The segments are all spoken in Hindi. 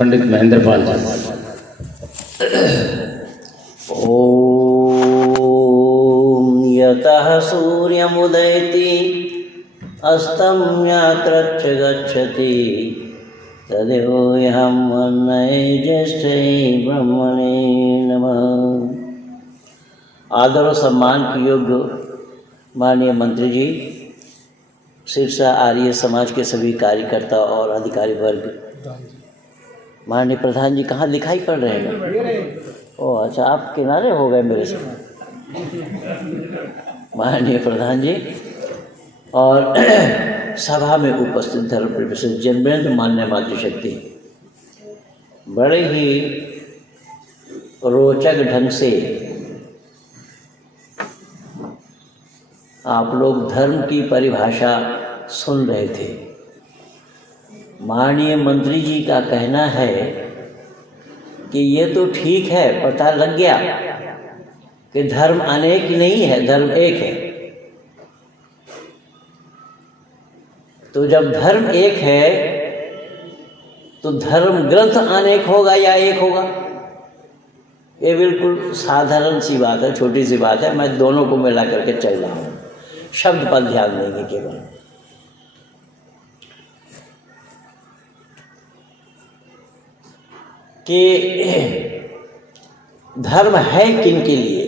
पंडित महेंद्र पाल जी। ओम यतः सूर्यमुदयति अस्तम्यात्रच्च गच्छति तदेवोऽहं वन्ये ज्येष्ठे ब्रह्मणे नमः। आदर और सम्मान के योग्य माननीय मंत्री जी, सिरसा आर्य समाज के सभी कार्यकर्ता और अधिकारी वर्ग, माननीय प्रधान जी कहाँ दिखाई पड़ रहे हैं? ओह अच्छा, आप किनारे हो गए मेरे से। माननीय प्रधान जी और सभा में उपस्थित धर्म प्रोफेसर जनवृंद, मान्य मातृशक्ति, बड़े ही रोचक ढंग से आप लोग धर्म की परिभाषा सुन रहे थे। माननीय मंत्री जी का कहना है कि ये तो ठीक है, पता लग गया कि धर्म अनेक नहीं है, धर्म एक है। तो जब धर्म एक है तो धर्म ग्रंथ अनेक होगा या एक होगा? ये बिल्कुल साधारण सी बात है, छोटी सी बात है। मैं दोनों को मिला करके चल रहा हूँ, शब्द पर ध्यान देंगे केवल। कि धर्म है किन के लिए,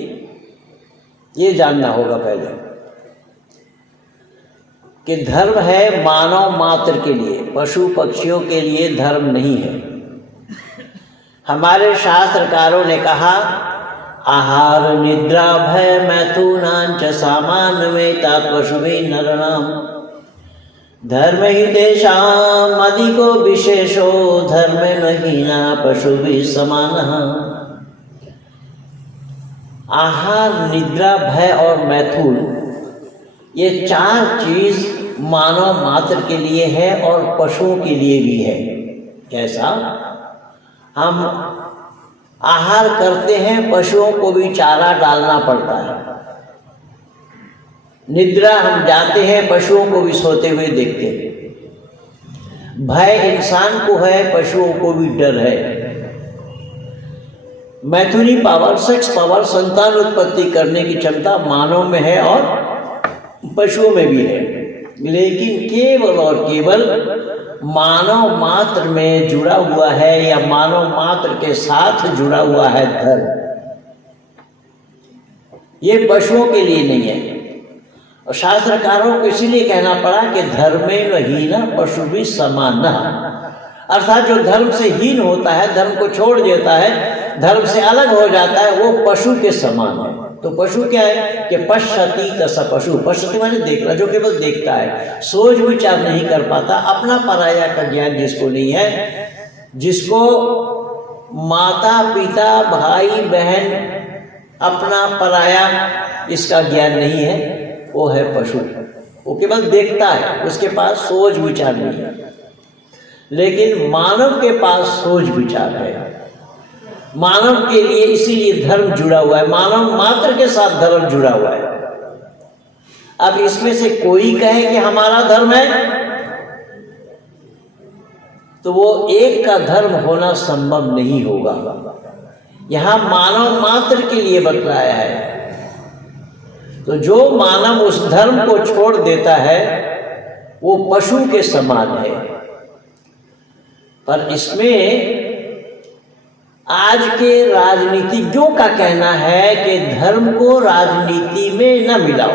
ये जानना होगा पहले। कि धर्म है मानव मात्र के लिए, पशु पक्षियों के लिए धर्म नहीं है। हमारे शास्त्रकारों ने कहा, आहार निद्रा भय मैथुनांच सामान्यमेता पशुभिः नराणाम् धर्म ही तेषाम् अधिको विशेषो धर्मेण हीना पशुभिः समानः। आहार, निद्रा, भय और मैथुन, ये चार चीज मानव मात्र के लिए है और पशुओं के लिए भी है। कैसा? हम आहार करते हैं, पशुओं को भी चारा डालना पड़ता है। निद्रा, हम जाते हैं, पशुओं को भी सोते हुए देखते हैं। भय इंसान को है, पशुओं को भी डर है। मैथुनी पावर, सेक्स पावर, संतान उत्पत्ति करने की क्षमता मानव में है और पशुओं में भी है। लेकिन केवल और केवल मानव मात्र में जुड़ा हुआ है या मानव मात्र के साथ जुड़ा हुआ है धर्म। ये पशुओं के लिए नहीं है। और शास्त्रकारों को इसीलिए कहना पड़ा कि धर्मेण हीना पशुभिः समानः, अर्थात जो धर्म से हीन होता है, धर्म को छोड़ देता है, धर्म से अलग हो जाता है, वो पशु के समान है। तो पशु क्या है कि पश्यति तथा पशु, पश्यति माने देखना, जो केवल देखता है, सोच विचार नहीं कर पाता, अपना पराया का ज्ञान जिसको नहीं है, जिसको माता पिता भाई बहन अपना पराया इसका ज्ञान नहीं है, वो है पशु। वो केवल देखता है, उसके पास सोच विचार नहीं है। लेकिन मानव के पास सोच विचार है। मानव के लिए इसीलिए धर्म जुड़ा हुआ है, मानव मात्र के साथ धर्म जुड़ा हुआ है। अब इसमें से कोई कहे कि हमारा धर्म है, तो वो एक का धर्म होना संभव नहीं होगा। यहां मानव मात्र के लिए बतलाया है। तो जो मानव उस धर्म को छोड़ देता है वो पशु के समान है। पर इसमें आज के राजनीतिज्ञों का कहना है कि धर्म को राजनीति में न मिलाओ।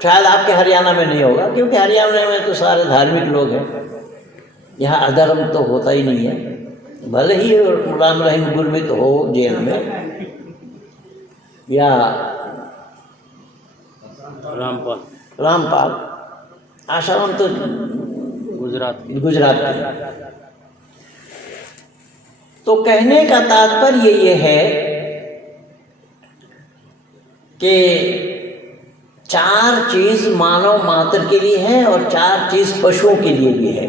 शायद आपके हरियाणा में नहीं होगा, क्योंकि हरियाणा में तो सारे धार्मिक लोग हैं। यहाँ अधर्म तो होता ही नहीं है। भले ही राम रहीम गुरमीत हो जेल में या रामपाल आश्रम तो गुजरात में। तो कहने का तात्पर्य ये है कि चार चीज मानव मात्र के लिए है और चार चीज पशुओं के लिए भी है।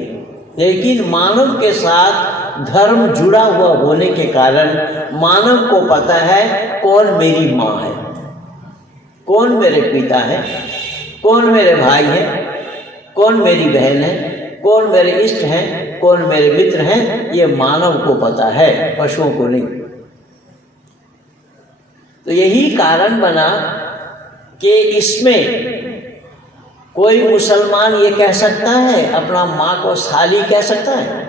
लेकिन मानव के साथ धर्म जुड़ा हुआ होने के कारण मानव को पता है कौन मेरी माँ है, कौन मेरे पिता है, कौन मेरे भाई है, कौन मेरी बहन है, कौन मेरे इष्ट हैं, कौन मेरे मित्र हैं, ये मानव को पता है, पशुओं को नहीं। तो यही कारण बना कि इसमें कोई मुसलमान ये कह सकता है, अपना माँ को साली कह सकता है,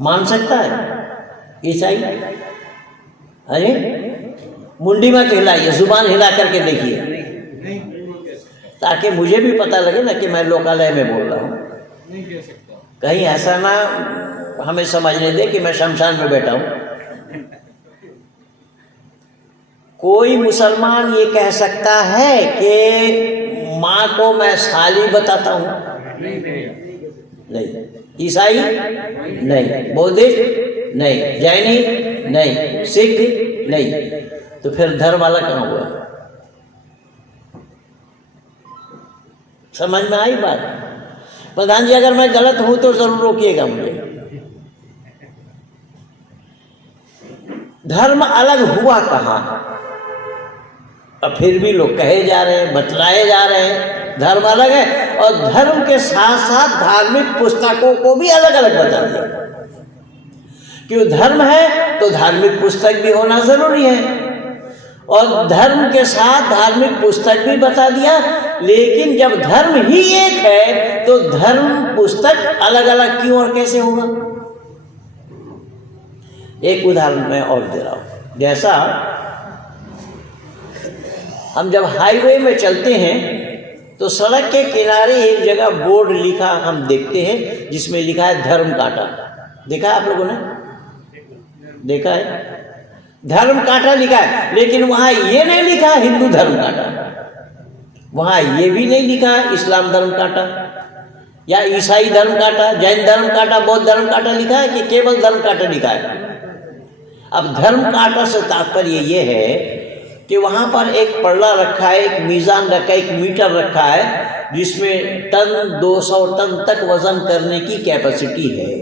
मान सकता है? ईसाई अरे मुंडी मत हिलाइए, जुबान हिला करके देखिए, ताकि मुझे भी पता लगे ना कि मैं लोकालय में बोल रहा हूँ। कहीं ऐसा ना हमें समझने दे कि मैं शमशान में बैठा हूँ। कोई मुसलमान ये कह सकता है कि माँ को मैं साली बताता हूँ? नहीं। ईसाई नहीं, बौद्धिस्ट नहीं, जैनी नहीं, सिख नहीं, तो फिर धर्म वाला कहाँ हुआ? समझ में आई बात? प्रधान जी, अगर मैं गलत हूं तो जरूर रोकिएगा मुझे। धर्म अलग हुआ कहाँ? अब फिर भी लोग कहे जा रहे हैं, बतलाए जा रहे हैं धर्म अलग है, और धर्म के साथ साथ धार्मिक पुस्तकों को भी अलग अलग बता दिया। क्यों? धर्म है तो धार्मिक पुस्तक भी होना जरूरी है, और धर्म के साथ धार्मिक पुस्तक भी बता दिया। लेकिन जब धर्म ही एक है तो धर्म पुस्तक अलग अलग क्यों और कैसे होगा? एक उदाहरण मैं और दे रहा हूं। जैसा हम जब हाईवे में चलते हैं तो सड़क के किनारे एक जगह बोर्ड लिखा हम देखते हैं, जिसमें लिखा है धर्म कांटा। देखा है आप लोगों ने? देखा है? धर्म कांटा लिखा है, लेकिन वहां ये नहीं लिखा हिंदू धर्म कांटा, वहां ये भी नहीं लिखा इस्लाम धर्म कांटा या ईसाई धर्म कांटा, जैन धर्म कांटा, बौद्ध धर्म कांटा लिखा है, कि केवल धर्म कांटा लिखा है। अब धर्म कांटा से तात्पर्य ये है कि वहां पर एक पल्ला रखा है, एक मीज़ान रखा है, एक मीटर रखा है, जिसमें टन 200 टन तक वजन करने की कैपेसिटी है।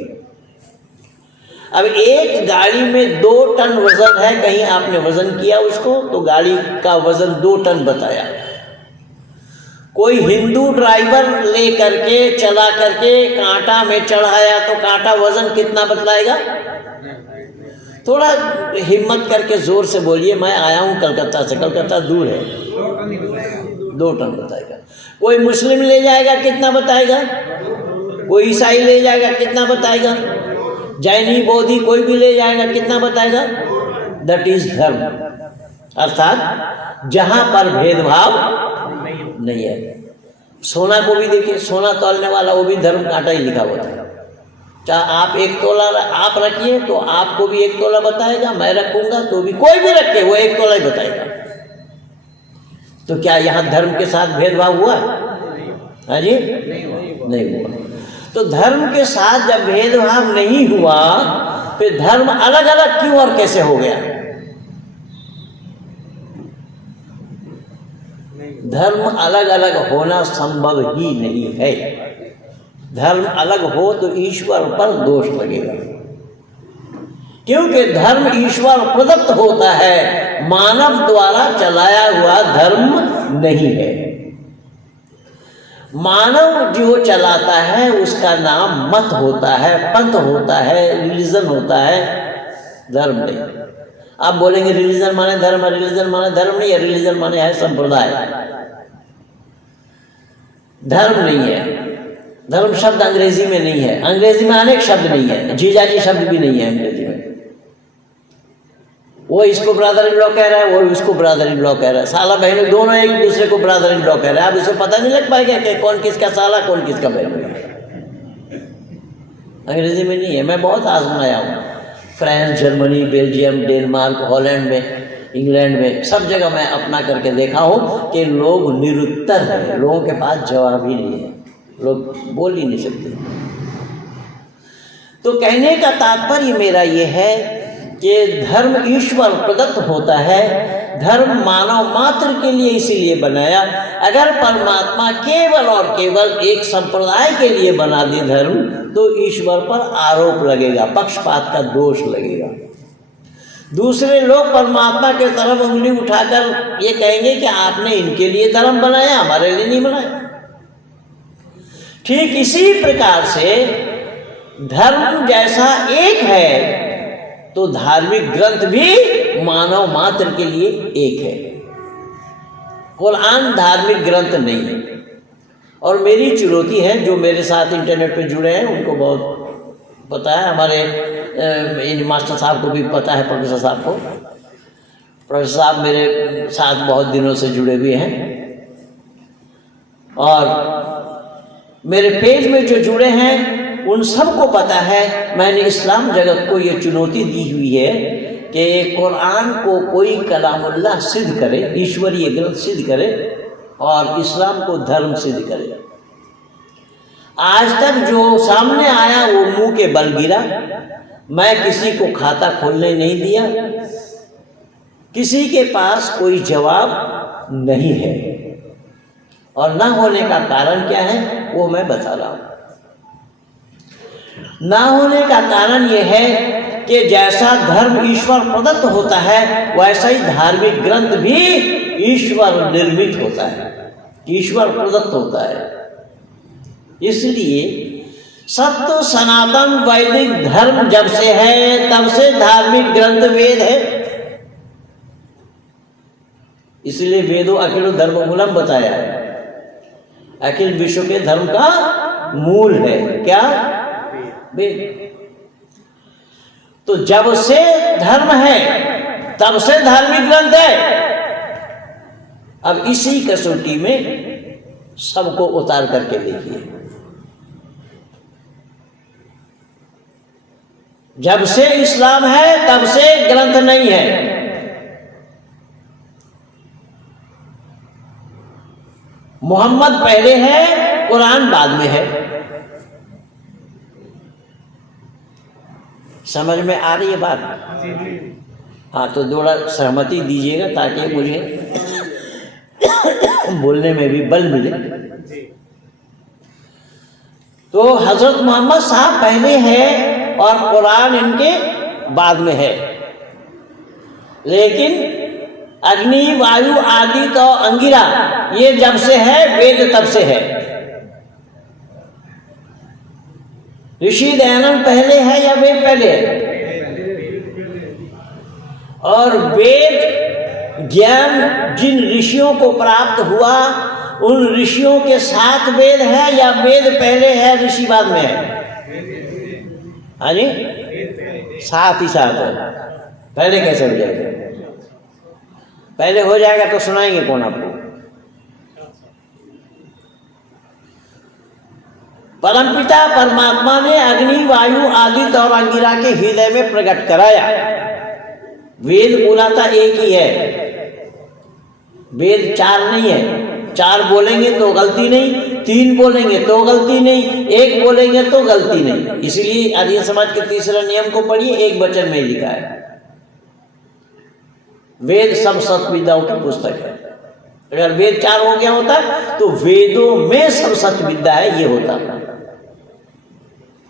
अब एक गाड़ी में 2 टन वजन है, कहीं आपने वजन किया उसको तो गाड़ी का वजन 2 टन बताया। कोई हिंदू ड्राइवर ले करके चला करके कांटा में चढ़ाया तो कांटा वजन कितना बतलाएगा? थोड़ा हिम्मत करके जोर से बोलिए, मैं आया हूं कलकत्ता से, कलकत्ता दूर है, 2 टन बताएगा। कोई मुस्लिम ले जाएगा कितना बताएगा? कोई ईसाई ले जाएगा कितना बताएगा? जैनी बौद्धि कोई भी ले जाएगा कितना बताएगा? दैट इज धर्म। अर्थात जहां पर भेदभाव नहीं है। सोना को भी देखिए, सोना तौलने वाला वो भी धर्म कांटा ही लिखा हुआ है। चाहे आप 1 तोला आप रखिए तो आपको भी 1 तोला बताएगा, मैं रखूंगा तो भी, कोई भी रखे वो 1 तोला ही बताएगा। तो क्या यहाँ धर्म के साथ भेदभाव हुआ? हाँ जी, नहीं हुआ। तो धर्म के साथ जब भेदभाव नहीं हुआ, फिर धर्म अलग अलग क्यों और कैसे हो गया? धर्म अलग अलग होना संभव ही नहीं है। धर्म अलग हो तो ईश्वर पर दोष लगेगा, क्योंकि धर्म ईश्वर प्रदत्त होता है, मानव द्वारा चलाया हुआ धर्म नहीं है। मानव जो चलाता है उसका नाम मत होता है, पंथ होता है, रिलीजन होता है, धर्म नहीं। आप बोलेंगे रिलीजन माने धर्म, रिलीजन माने धर्म नहीं है, रिलीजन माने है संप्रदाय, धर्म नहीं है। धर्म शब्द अंग्रेजी में नहीं है, अंग्रेजी में अनेक शब्द नहीं है, जीजाजी शब्द भी नहीं है अंग्रेजी में। वो इसको ब्रदर इन लॉ कह रहा है, वो इसको ब्रदर इन लॉ कह रहा है, साला बहन दोनों एक दूसरे को ब्रदर इन लॉ कह रहे हैं। अब इसे पता नहीं लग पाएगा कि कौन किसका साला कौन किसका बहन है। अंग्रेजी में नहीं है। मैं बहुत आजमाया हूँ, France, Germany, Belgium, Denmark, Holland में, इंग्लैंड में, सब जगह मैं अपना करके देखा हूँ कि लोग निरुत्तर हैं, लोगों के पास जवाब ही नहीं है, लोग बोल ही नहीं सकते। तो कहने का तात्पर्य मेरा ये है कि धर्म ईश्वर प्रदत्त होता है, धर्म मानव मात्र के लिए इसीलिए बनाया। अगर परमात्मा केवल और केवल एक संप्रदाय के लिए बना दे धर्म, तो ईश्वर पर आरोप लगेगा, पक्षपात का दोष लगेगा। दूसरे लोग परमात्मा के तरफ उंगली उठाकर ये कहेंगे कि आपने इनके लिए धर्म बनाया, हमारे लिए नहीं बनाया। ठीक इसी प्रकार से धर्म जैसा एक है तो धार्मिक ग्रंथ भी मानव मात्र के लिए एक है। कुरान धार्मिक ग्रंथ नहीं है। और मेरी चुनौती है, जो मेरे साथ इंटरनेट पे जुड़े हैं उनको बहुत पता है, हमारे इन मास्टर साहब को भी पता है, प्रोफेसर साहब को। प्रोफेसर साहब मेरे साथ बहुत दिनों से जुड़े हुए हैं और मेरे पेज में जो जुड़े हैं उन सबको पता है, मैंने इस्लाम जगत को ये चुनौती दी हुई है कि कुरान को कोई कलामुल्लाह सिद्ध करे, ईश्वरीय ग्रंथ सिद्ध करे और इस्लाम को धर्म सिद्ध करे। आज तक जो सामने आया वो मुंह के बल गिरा। मैं किसी को खाता खोलने नहीं दिया, किसी के पास कोई जवाब नहीं है और ना होने का कारण क्या है वो मैं बता रहा हूँ। ना होने का कारण यह है कि जैसा धर्म ईश्वर प्रदत्त होता है वैसा ही धार्मिक ग्रंथ भी ईश्वर निर्मित होता है, ईश्वर प्रदत्त होता है। इसलिए सत्य सनातन वैदिक धर्म जब से है तब से धार्मिक ग्रंथ वेद है। इसलिए वेदों अखिल धर्म मूलम बताया है, अखिल विश्व के धर्म का मूल है क्या? वेद। तो जब से धर्म है तब से धार्मिक ग्रंथ है। अब इसी कसौटी में सबको उतार करके देखिए। जब से इस्लाम है तब से ग्रंथ नहीं है। मोहम्मद पहले है, कुरान बाद में है। समझ में आ रही है बात? हाँ, तो थोड़ा सहमति दीजिएगा ताकि मुझे बोलने में भी बल मिले। तो हजरत मोहम्मद साहब पहले है और कुरान इनके बाद में है, लेकिन अग्नि वायु आदि तो अंगिरा ये जब से है वेद तब से है। ऋषि दयानंद पहले है या वेद पहले है? और वेद ज्ञान जिन ऋषियों को प्राप्त हुआ उन ऋषियों के साथ वेद है या वेद पहले है ऋषि बाद में है? हाँ जी, साथ ही साथ है। पहले कैसे हो जाएगा? पहले हो जाएगा तो सुनाएंगे कौन आपको? परमपिता परमात्मा ने अग्नि वायु आदि और अंगिरा के हृदय में प्रकट कराया। वेद बोला था एक ही है, वेद चार नहीं है। चार बोलेंगे तो गलती नहीं, तीन बोलेंगे तो गलती नहीं, एक बोलेंगे तो गलती नहीं। इसलिए आर्य समाज के तीसरे नियम को पढ़िए, एक वचन में लिखा है वेद सब सत्य विद्याओं की पुस्तक है। अगर वेद चार हो गया होता तो वेदों में सब सत्य विद्या है ये होता,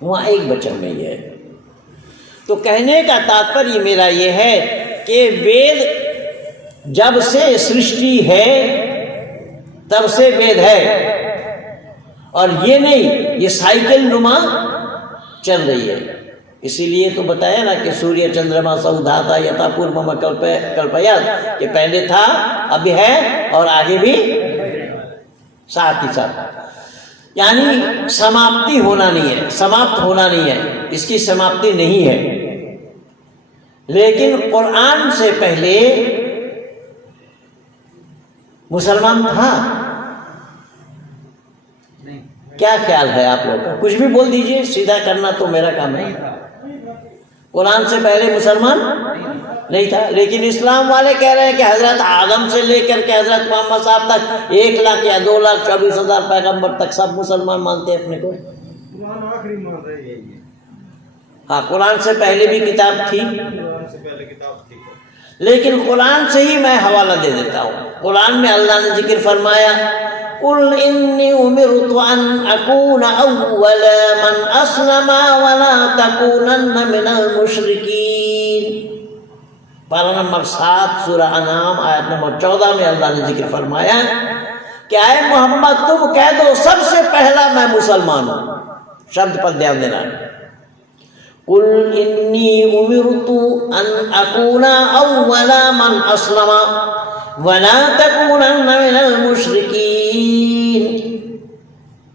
वहां एक वचन में ये है। तो कहने का तात्पर्य मेरा ये है कि वेद जब से सृष्टि है तब से वेद है, और ये नहीं ये साइकिल नुमा चल रही है। इसीलिए तो बताया ना कि सूर्य चंद्रमा सौधाता यथा पूर्व में कल्पयात, कि पहले था अभी है और आगे भी साथ ही साथ। यानी समाप्ति होना नहीं है, समाप्त होना नहीं है, इसकी समाप्ति नहीं है। लेकिन कुरान से पहले मुसलमान था। क्या ख्याल है आप लोग का? कुछ भी बोल दीजिए, सीधा करना तो मेरा काम है। कुरान से पहले मुसलमान नहीं था, लेकिन इस्लाम वाले कह रहे हैं कि हजरत आदम से लेकर के हजरत मोहम्मद साहब तक 1 लाख या 2,24,000 पैगंबर तक सब मुसलमान मानते हैं अपने को। हाँ, कुरान से पहले भी किताब थी, लेकिन कुरान से ही मैं हवाला दे देता हूँ। कुरान में अल्लाह ने जिक्र फरमाया, कुल इन्नी उमिरतु अन अकून अव्वल मन अस्लमा वला तकूनन्न मिनल मुशरिकीन। पारा नंबर 7 सूरह अनाम आयत नंबर 14 में अल्लाह ने जिक्र फरमाया कि आए मोहम्मद तुम कह दो सबसे पहला मैं मुसलमान हूँ। शब्द पर ध्यान देना। कुल इन्नी उमिरतु अन अकूना अव्वला मन अस्लमा वला तकूनन्ना मिनल मुशरिकीन,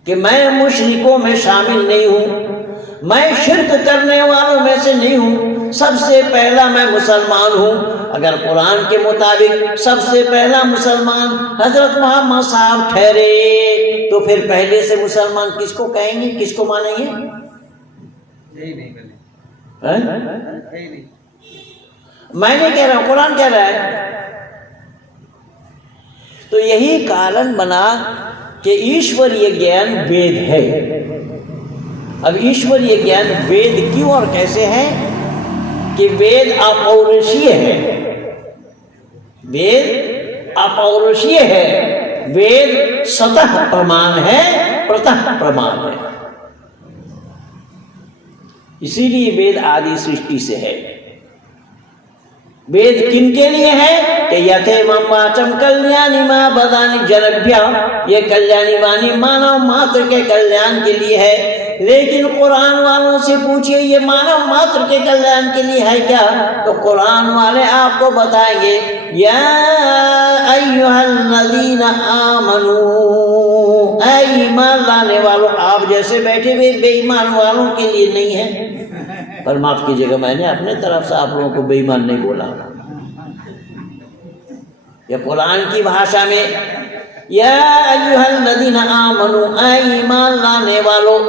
कि मैं मुशरिकों में शामिल नहीं हूँ, मैं शिर्क करने वालों में से नहीं हूँ, सबसे पहला मैं मुसलमान हूँ। अगर कुरान के मुताबिक सबसे पहला मुसलमान हजरत मोहम्मद साहब ठहरे तो फिर पहले से मुसलमान किसको कहेंगे, किसको मानेंगे? मैं नहीं कह रहा हूँ, कुरान कह रहा है। तो यही कारण बना कि ईश्वरीय ज्ञान वेद है। अब ईश्वरीय ज्ञान वेद क्यों और कैसे है कि वेद अपौरुषीय है, वेद अपौरुषीय है, वेद स्वतः प्रमाण है, प्रतः प्रमाण है। इसीलिए वेद आदि सृष्टि से है। वेद किनके लिए है कि यथे वाचम कल्याणी माँ बदानी जनभ्या, ये कल्याणी वाणी मानव मात्र के कल्याण के लिए है। लेकिन कुरान वालों से पूछिए ये मानव मात्र के कल्याण के लिए है क्या, तो कुरान वाले आपको बताएंगे या अय्युहल्लज़ीना आमनू, ऐ ईमान लाने वालों, आप जैसे बैठे हुए बेईमान वालों के लिए नहीं है। पर माफ कीजिएगा, मैंने अपने तरफ से आप लोगों को बेईमान नहीं बोला। ये कुरान की भाषा में या अय्युहल्लज़ीना आमनू, ऐ ईमान लाने वालों।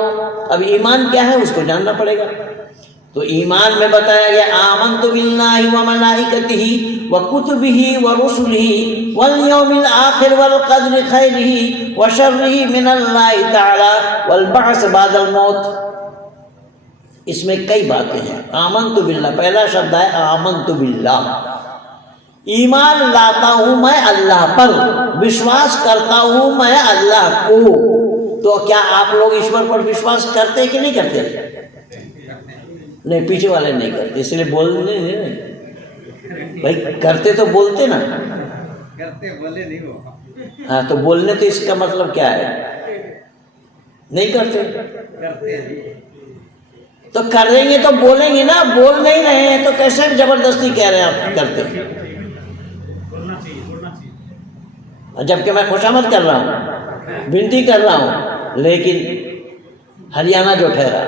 अब ईमान क्या है उसको जानना पड़ेगा। तो ईमान में बताया गया आमन्तु बिल्लाहि व मलाइकतिही व कुतुबिही व रुसुलिही वल यौमिल आखिर वल क़द्रि खैरिही व शर्रिही मिनल्लाहि तआला वल बअस बादल मौत। इसमें कई बातें हैं। आमन्तु बिल्लाह, पहला शब्द है आमन्तु बिल्लाह, ईमान लाता हूं मैं अल्लाह पर, विश्वास करता हूं मैं अल्लाह को। तो क्या आप लोग ईश्वर पर विश्वास करते कि नहीं करते? नहीं, पीछे वाले नहीं करते, इसलिए बोलने नहीं। भाई करते तो बोलते ना, करते बोले नहीं हो। हाँ, तो बोलने तो इसका मतलब क्या है? नहीं करते, करते तो करेंगे तो बोलेंगे ना, बोल नहीं रहे हैं तो कैसे जबरदस्ती कह रहे हैं आप करते? जबकि मैं खुशामद कर रहा हूँ, विनती कर रहा हूँ, लेकिन हरियाणा जो ठहरा।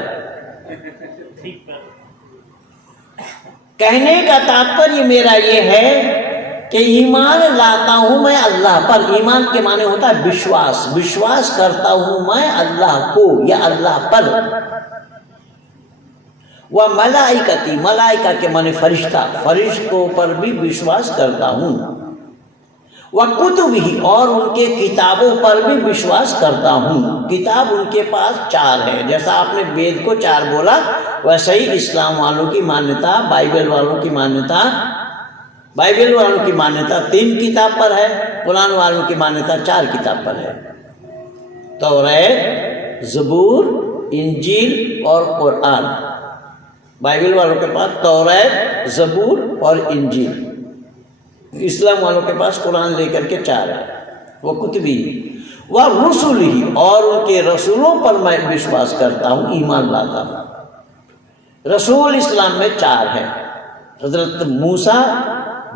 कहने का तात्पर्य मेरा ये है कि ईमान लाता हूं मैं अल्लाह पर। ईमान के माने होता है विश्वास, विश्वास करता हूं मैं अल्लाह को या अल्लाह पर। वह मलाइकती, मलाइका के माने फरिश्ता, फरिश्तों पर भी विश्वास करता हूं। वह कुतुबी, और उनके किताबों पर भी विश्वास करता हूँ। किताब उनके पास 4 है, जैसा आपने वेद को 4 बोला, वैसे ही इस्लाम वालों की मान्यता, बाइबल वालों की मान्यता, बाइबल वालों की मान्यता 3 किताब पर है, कुरान वालों की मान्यता 4 किताब पर है। तौरात, ज़बूर, इंजील और कुरान। बाइबल वालों के पास तौरात, ज़बूर और इंजील। इस्लाम वालों के पास कुरान लेकर के 4 है। वो कुतुबी व रुसुलिही, और उनके रसूलों पर मैं विश्वास करता हूँ, ईमान लाता हूँ। रसूल इस्लाम में 4 है, हजरत मूसा,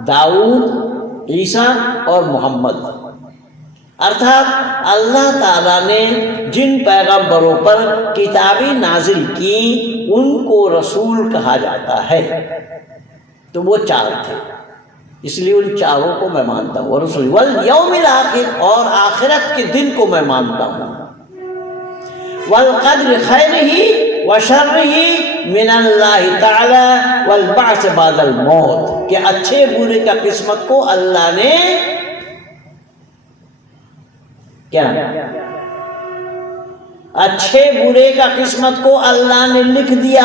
दाऊद, ईसा और मोहम्मद। अर्थात अल्लाह ताला ने जिन पैगंबरों पर किताबें नाजिल की उनको रसूल कहा जाता है। तो वो 4 थे, इसलिए उन 4 को मैं मानता हूँ। रसूल वल यौमिल आखिर, और आखिरत के दिन को मैं मानता हूँ। वल क़द्र खैरिही व शर्रिही मिनल्लाहि तआला वल बअस बादल मौत, कि अच्छे बुरे का किस्मत को अल्लाह ने क्या, अच्छे बुरे का किस्मत को अल्लाह ने लिख दिया।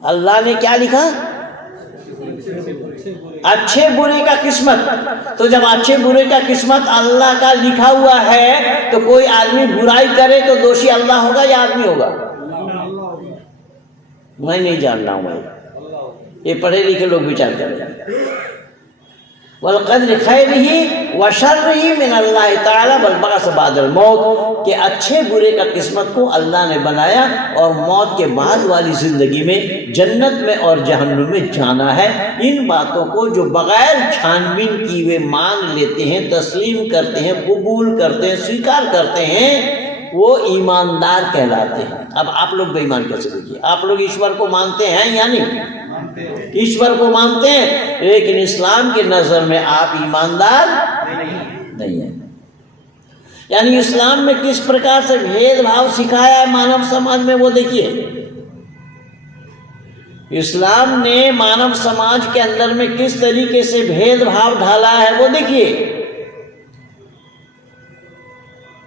अल्लाह ने क्या लिखा? अच्छे बुरे का किस्मत। तो जब अच्छे बुरे का किस्मत अल्लाह का लिखा हुआ है तो कोई आदमी बुराई करे तो दोषी अल्लाह होगा या आदमी होगा? मैं नहीं जान रहा हूं भाई, ये पढ़े लिखे लोग विचार करें। वल क़द्र खैरिही व शर्रिही मिन अल्लाह ताला वल बअस बादल मौत, के अच्छे बुरे का किस्मत को अल्लाह ने बनाया और मौत के बाद वाली ज़िंदगी में जन्नत में और जहन्नुम में जाना है। इन बातों को जो बग़ैर छानबीन किए हुए मान लेते हैं, तस्लीम करते हैं, कबूल करते हैं, स्वीकार करते हैं, वो ईमानदार कहलाते हैं। अब आप लोग बेईमान कैसे देखिए, आप लोग ईश्वर को मानते हैं या नहीं? ईश्वर को मानते हैं, लेकिन इस्लाम के नज़र में आप ईमानदार नहीं है। यानी इस्लाम में किस प्रकार से भेदभाव सिखाया है मानव समाज में, वो देखिए। इस्लाम ने मानव समाज के अंदर में किस तरीके से भेदभाव ढाला है, वो देखिए।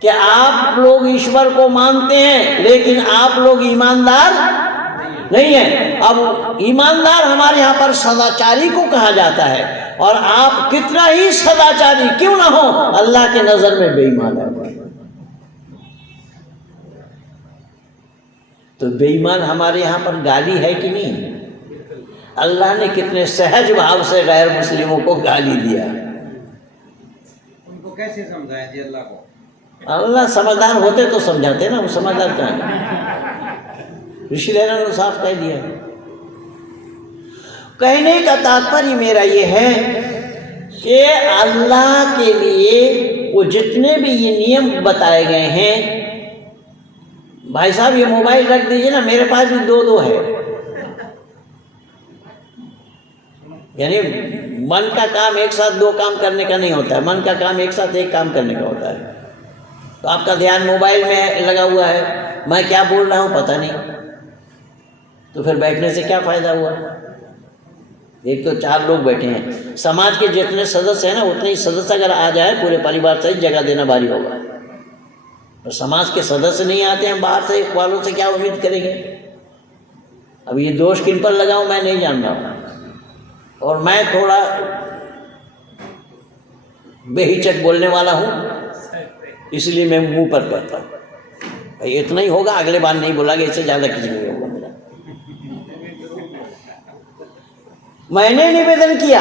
कि आप लोग ईश्वर को मानते हैं, लेकिन आप लोग ईमानदार नहीं है। अब ईमानदार हमारे यहाँ पर सदाचारी को कहा जाता है, और आप कितना ही सदाचारी क्यों ना हो, अल्लाह के नजर में बेईमान है। तो बेईमान हमारे यहाँ पर गाली है कि नहीं? अल्लाह ने कितने सहज भाव से गैर मुस्लिमों को गाली दिया। उनको कैसे समझाया जी अल्लाह को? अल्लाह समझदार होते तो समझाते ना, वो समझदार कहाँ है? ऋषि ने साफ कह दिया। कहने का तात्पर्य मेरा ये है कि अल्लाह के लिए वो जितने भी ये नियम बताए गए हैं, भाई साहब ये मोबाइल रख दीजिए ना, मेरे पास भी दो है। यानी मन का काम एक साथ दो काम करने का नहीं होता है, मन का काम एक साथ एक काम करने का होता है। तो आपका ध्यान मोबाइल में लगा हुआ है, मैं क्या बोल रहा हूँ पता नहीं, तो फिर बैठने से क्या फायदा हुआ? एक तो 4 लोग बैठे हैं, समाज के जितने सदस्य हैं ना, उतने ही सदस्य अगर आ जाए पूरे परिवार से जगह देना भारी होगा। तो समाज के सदस्य नहीं आते हैं, बाहर से वालों से क्या उम्मीद करेंगे? अब ये दोष किन पर लगाऊं मैं नहीं जान रहा हूँ, और मैं थोड़ा बेहिचक बोलने वाला हूँ, इसलिए मैं मुंह पर कहता हूँ इतना ही होगा, अगले बार नहीं बोलागे, इससे ज़्यादा किसी नहीं होगा। मेरा मैंने निवेदन किया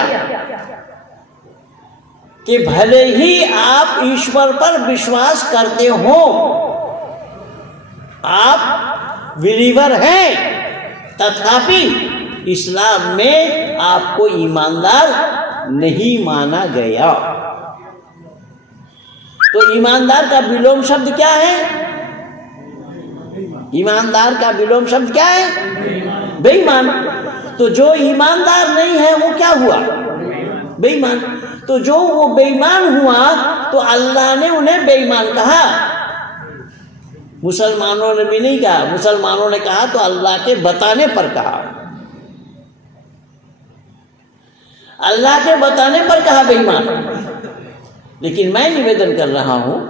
कि भले ही आप ईश्वर पर विश्वास करते हो, आप बिलीवर हैं, तथापि इस्लाम में आपको ईमानदार नहीं माना गया। तो ईमानदार का विलोम शब्द क्या है? ईमानदार का विलोम शब्द क्या है? बेईमान। तो जो ईमानदार नहीं है वो क्या हुआ? बेईमान। तो जो वो बेईमान हुआ तो अल्लाह ने उन्हें बेईमान कहा। मुसलमानों ने भी नहीं कहा, मुसलमानों ने कहा तो अल्लाह के बताने पर कहा, अल्लाह के बताने पर कहा बेईमान। लेकिन मैं निवेदन कर रहा हूं,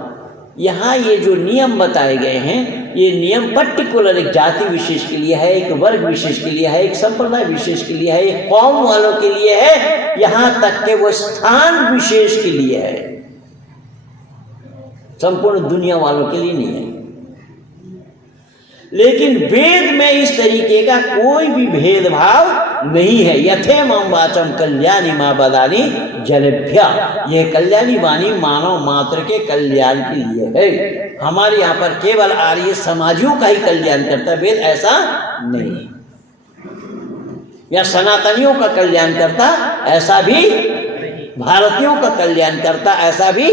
यहाँ ये जो नियम बताए गए हैं, ये नियम पर्टिकुलर एक जाति विशेष के लिए है, एक वर्ग विशेष के लिए है, एक संप्रदाय विशेष के लिए है, एक कौम वालों के लिए है, यहाँ तक के वो स्थान विशेष के लिए है, संपूर्ण दुनिया वालों के लिए नहीं है। लेकिन वेद में इस तरीके का कोई भी भेदभाव नहीं है। यथेमं वाचम कल्याणी माँ बदानी जनेभ्य, यह कल्याणी वाणी मानव मात्र के कल्याण के लिए है। हमारे यहाँ पर केवल आर्य समाजियों का ही कल्याण करता है, वेद ऐसा नहीं है। या सनातनियों का कल्याण करता, ऐसा भी भारतीयों का कल्याण करता, ऐसा भी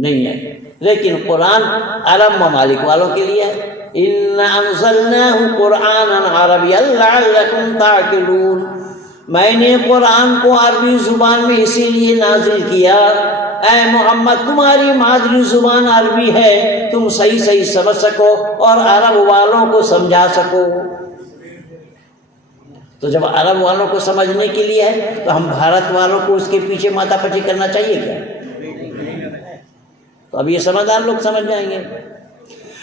नहीं है। लेकिन कुरान अरब ममालिक वालों के लिए है। इन्ना अंज़लनाहु कुरआनन अरबिय्यन लअल्लकुम ताक़िलून, मैंने कुरान को अरबी जुबान में इसीलिए नाजिल किया, ऐ मोहम्मद तुम्हारी मादरी जुबान अरबी है, तुम सही सही समझ सको और अरब वालों को समझा सको। तो जब अरब वालों को समझने के लिए है तो हम भारत वालों को उसके पीछे माथापच्ची करना चाहिए क्या? तो अब ये समझदार लोग समझ जाएंगे।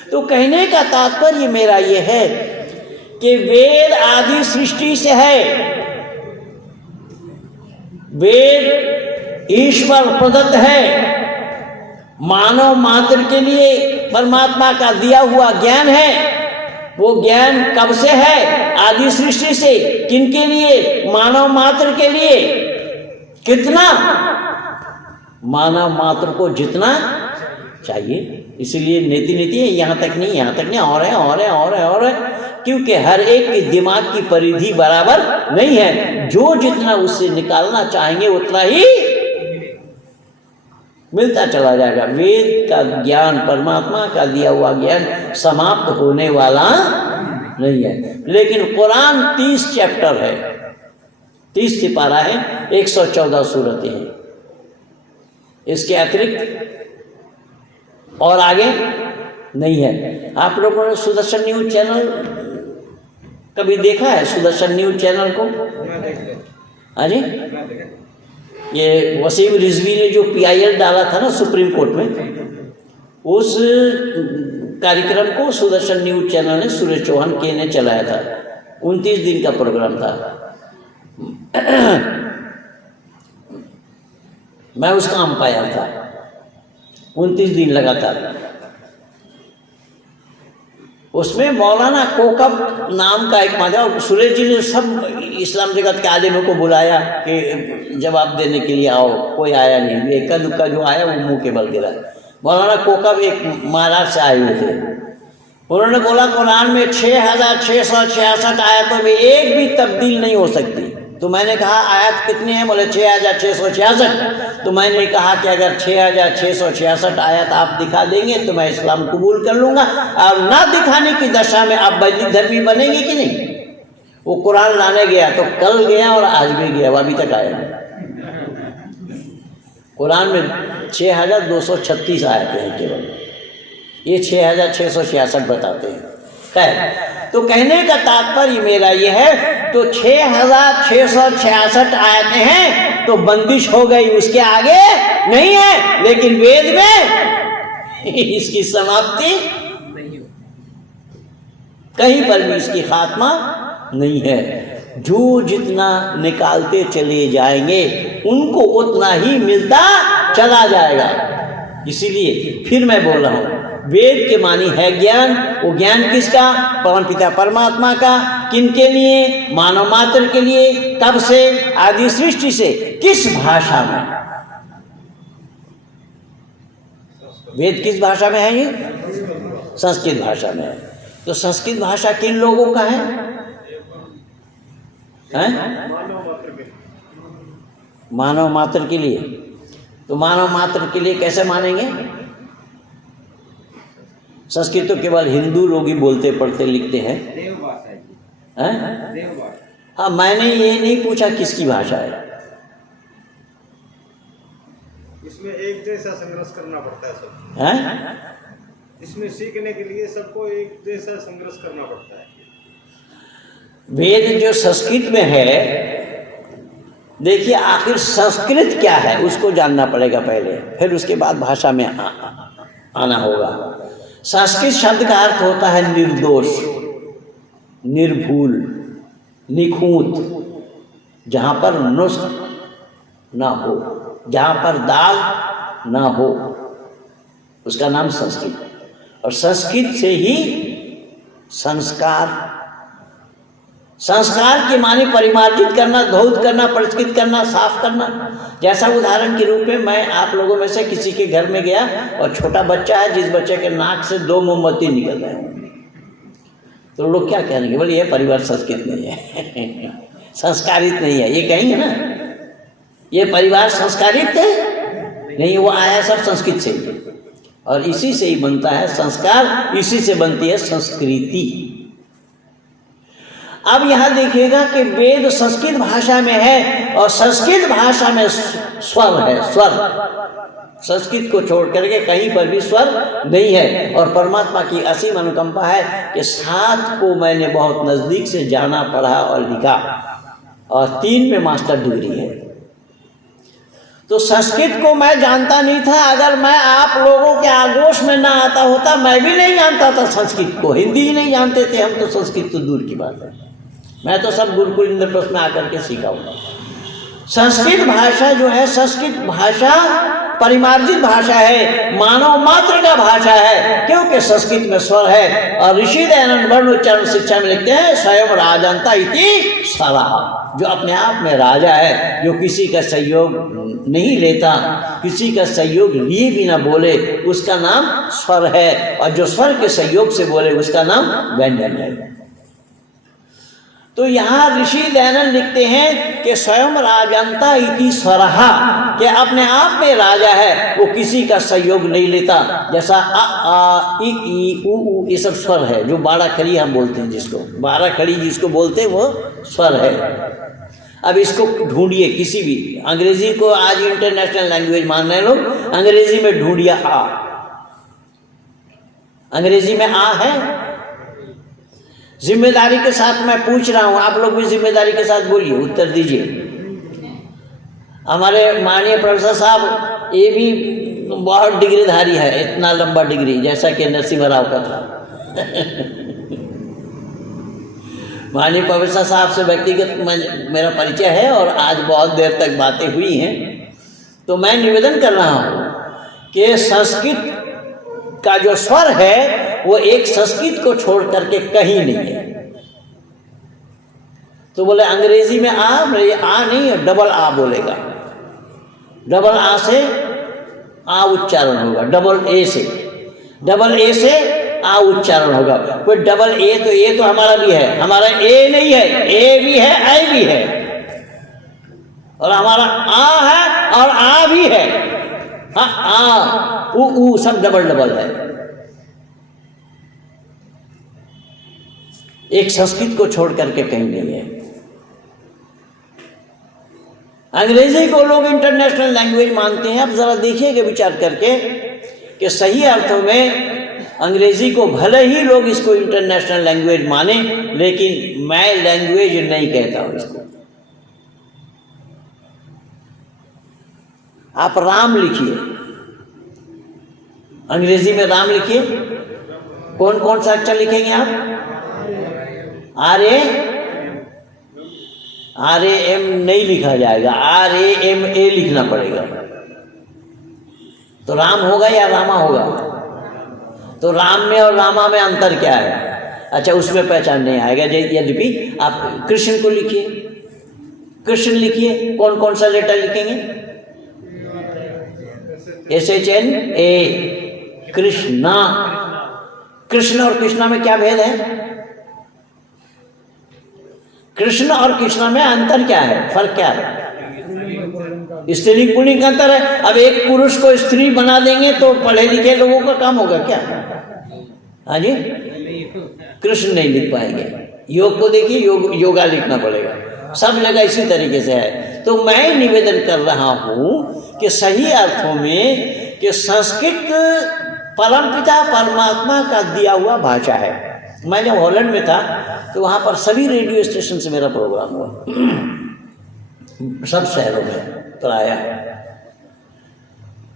तो कहने का तात्पर्य मेरा ये है कि वेद आदि सृष्टि से है, वेद ईश्वर प्रदत्त है, मानव मात्र के लिए परमात्मा का दिया हुआ ज्ञान है। वो ज्ञान कब से है? आदि सृष्टि से। किनके लिए? मानव मात्र के लिए। कितना? मानव मात्र को जितना चाहिए। इसलिए नीति नीति है, यहाँ तक नहीं, यहाँ तक नहीं, और है और है और है और है, क्योंकि हर एक के दिमाग की परिधि बराबर नहीं है। जो जितना उससे निकालना चाहेंगे उतना ही मिलता चला जाएगा। वेद का ज्ञान, परमात्मा का दिया हुआ ज्ञान समाप्त होने वाला नहीं है। लेकिन कुरान 30 चैप्टर है, 30 सिपारा है, 114 सूरतें हैं। इसके अतिरिक्त और आगे नहीं है। आप लोगों ने सुदर्शन न्यूज चैनल कभी देखा है? सुदर्शन न्यूज चैनल को? हाँ जी, ये वसीम रिजवी ने जो PIL डाला था ना सुप्रीम कोर्ट में, उस कार्यक्रम को सुदर्शन न्यूज चैनल ने, सुरेश चौहान के ने चलाया था। 29 दिन का प्रोग्राम था। मैं उसका अंपायर था 29 दिन लगातार। उसमें मौलाना कोकब नाम का एक माजा, सुरेश जी ने सब इस्लाम जगत के आलिमों को बुलाया कि जवाब देने के लिए आओ। कोई आया नहीं, एक दुक्का जो आया वो मुंह के बल गिरा। मौलाना कोकब एक महाराष्ट्र से आए हुए थे। उन्होंने बोला कुरान में 6666 आयतों में एक भी तब्दील नहीं हो सकती। तो मैंने कहा आयत कितनी है? बोले 6666। तो मैंने कहा कि अगर 6666 आयत आप दिखा देंगे तो मैं इस्लाम कबूल कर लूँगा, और ना दिखाने की दशा में आप वैदिक धर्मी बनेंगे कि नहीं? वो कुरान लाने गया तो कल गया और आज भी गया, अभी तक आया नहीं। कुरान में 6236 आयतें हैं केवल, ये 6666 बताते हैं। खैर, तो कहने का तात्पर्य मेरा ये है, तो 6666 आयतें हैं तो बंदिश हो गई, उसके आगे नहीं है। लेकिन वेद में इसकी समाप्ति नहीं, कहीं पर भी इसकी खात्मा नहीं है। जो जितना निकालते चले जाएंगे उनको उतना ही मिलता चला जाएगा। इसीलिए फिर मैं बोल रहा हूँ, वेद के मानी है ज्ञान। वो ज्ञान किसका? पवन पिता परमात्मा का। किनके लिए? मानव मात्र के लिए। कब से? आदि सृष्टि से। किस भाषा में? वेद किस भाषा में है? ये संस्कृत भाषा में है। तो संस्कृत भाषा किन लोगों का है? मानव मात्र के लिए। तो मानव मात्र के लिए कैसे मानेंगे? संस्कृत तो केवल हिंदू लोग ही बोलते पढ़ते लिखते हैं। देव भाषा है। देव भाषा। हाँ, मैंने ये नहीं पूछा किसकी भाषा है। इसमें एक जैसा संघर्ष करना पड़ता है सब। हैं? इसमें सीखने के लिए सबको एक जैसा संघर्ष करना पड़ता है। वेद जो संस्कृत में है, देखिए आखिर संस्कृत क्या है उसको जानना पड़ेगा पहले, फिर उसके बाद भाषा में आना होगा। संस्कृत शब्द का अर्थ होता है निर्दोष, निर्भूल, निखूत, जहाँ पर नुस्ख ना हो, जहाँ पर दाग ना हो, उसका नाम संस्कृत। और संस्कृत से ही संस्कार, संस्कार के माने परिमार्जित करना, धौत करना, परिष्कृत करना, साफ करना। जैसा उदाहरण के रूप में मैं आप लोगों में से किसी के घर में गया और छोटा बच्चा है जिस बच्चे के नाक से 2 मोमबत्ती निकल रहे हैं, तो लोग क्या कहेंगे? बोले ये परिवार संस्कृत नहीं है, संस्कारित नहीं है, ये कहेंगे ना। ये परिवार संस्कारित है नहीं, वो आया सब संस्कृत से ही, और इसी से ही बनता है संस्कार, इसी से बनती है संस्कृति। अब यहाँ देखिएगा कि वेद संस्कृत भाषा में है और संस्कृत भाषा में स्वर है, स्वर। संस्कृत को छोड़ करके कहीं पर भी स्वर नहीं है। और परमात्मा की असीम अनुकंपा है कि 7 को मैंने बहुत नज़दीक से जाना, पढ़ा और लिखा, और 3 में मास्टर डिग्री है। तो संस्कृत को मैं जानता नहीं था। अगर मैं आप लोगों के आगोश में ना आता होता, मैं भी नहीं जानता था संस्कृत को। हिंदी ही नहीं जानते थे हम, तो संस्कृत तो दूर की बात है। मैं तो सब गुरुकुल इंद्रप्रस्थ में आकर के सीखा हूँ। संस्कृत भाषा जो है, संस्कृत भाषा परिमार्जित भाषा है, मानव मात्र का भाषा है, क्योंकि संस्कृत में स्वर है। और ऋषि दयानंद वर्ण उच्चारण शिक्षा में लिखते हैं स्वयं राजंता इति स्वरः, जो अपने आप में राजा है, जो किसी का सहयोग नहीं लेता, किसी का सहयोग लिए बिना बोले, उसका नाम स्वर है, और जो स्वर के सहयोग से बोले उसका नाम व्यंजन है। तो यहाँ ऋषि दयानंद लिखते हैं कि स्वयं राजंता इति स्वरः, कि अपने आप में राजा है, वो किसी का सहयोग नहीं लेता। जैसा अ आ इ ई उ ऊ ये सब स्वर है, जो 12 खड़ी हम बोलते हैं, जिसको 12 खड़ी जिसको बोलते हैं वो स्वर है। अब इसको ढूंढिए किसी भी, अंग्रेजी को आज इंटरनेशनल लैंग्वेज मान रहे लोग, अंग्रेजी में ढूंढिए आ, अंग्रेजी में आ है। जिम्मेदारी के साथ मैं पूछ रहा हूं, आप लोग भी जिम्मेदारी के साथ बोलिए, उत्तर दीजिए। हमारे माननीय प्रोफेसर साहब ये भी बहुत डिग्रीधारी है, इतना लंबा डिग्री जैसा कि नरसिम्हा राव का था। माननीय प्रोफेसर साहब से व्यक्तिगत मेरा परिचय है और आज बहुत देर तक बातें हुई हैं। तो मैं निवेदन कर रहा हूँ कि संस्कृत का जो स्वर है वो एक संस्कृत को छोड़ करके कहीं नहीं है। तो बोले अंग्रेजी में आ नहीं है, डबल आ बोलेगा, डबल आ से आ उच्चारण होगा, डबल ए से आ उच्चारण होगा। कोई डबल ए, तो ए तो हमारा भी है, हमारा ए नहीं है, ए भी है, आई भी है, और हमारा आ है और आ भी है। आ उ सब डबल है। एक संस्कृत को छोड़ करके कहीं नहीं है। अंग्रेजी को लोग इंटरनेशनल लैंग्वेज मानते हैं। अब जरा देखिएगा विचार करके कि सही अर्थों में अंग्रेजी को भले ही लोग इसको इंटरनेशनल लैंग्वेज माने, लेकिन मैं लैंग्वेज नहीं कहता हूं इसको। आप राम लिखिए, अंग्रेजी में राम लिखिए, कौन कौन सा अक्षर लिखेंगे आप? आर ए एम नहीं लिखा जाएगा, RAMA लिखना पड़ेगा। तो राम होगा या रामा होगा? तो राम में और रामा में अंतर क्या है? अच्छा, उसमें पहचान नहीं आएगा। यद्यपि आप कृष्ण को लिखिए, कृष्ण लिखिए, कौन कौन सा लेटर लिखेंगे? SHNA, कृष्णा। कृष्ण और कृष्णा में क्या भेद है? कृष्ण और कृष्णा में अंतर क्या है, फर्क क्या है? स्त्रीलिंग पुल्लिंग का अंतर है। अब एक पुरुष को स्त्री बना देंगे तो पढ़े लिखे लोगों का काम होगा क्या? हाँ जी, कृष्ण नहीं लिख पाएंगे। योग को देखिए, योगा लिखना पड़ेगा। सब जगह इसी तरीके से है। तो मैं निवेदन कर रहा हूँ कि सही अर्थों में कि संस्कृत परमपिता परमात्मा का दिया हुआ भाषा है। मैं जब हॉलैंड में था तो वहाँ पर सभी रेडियो स्टेशन से मेरा प्रोग्राम हुआ, सब शहरों में प्रायः।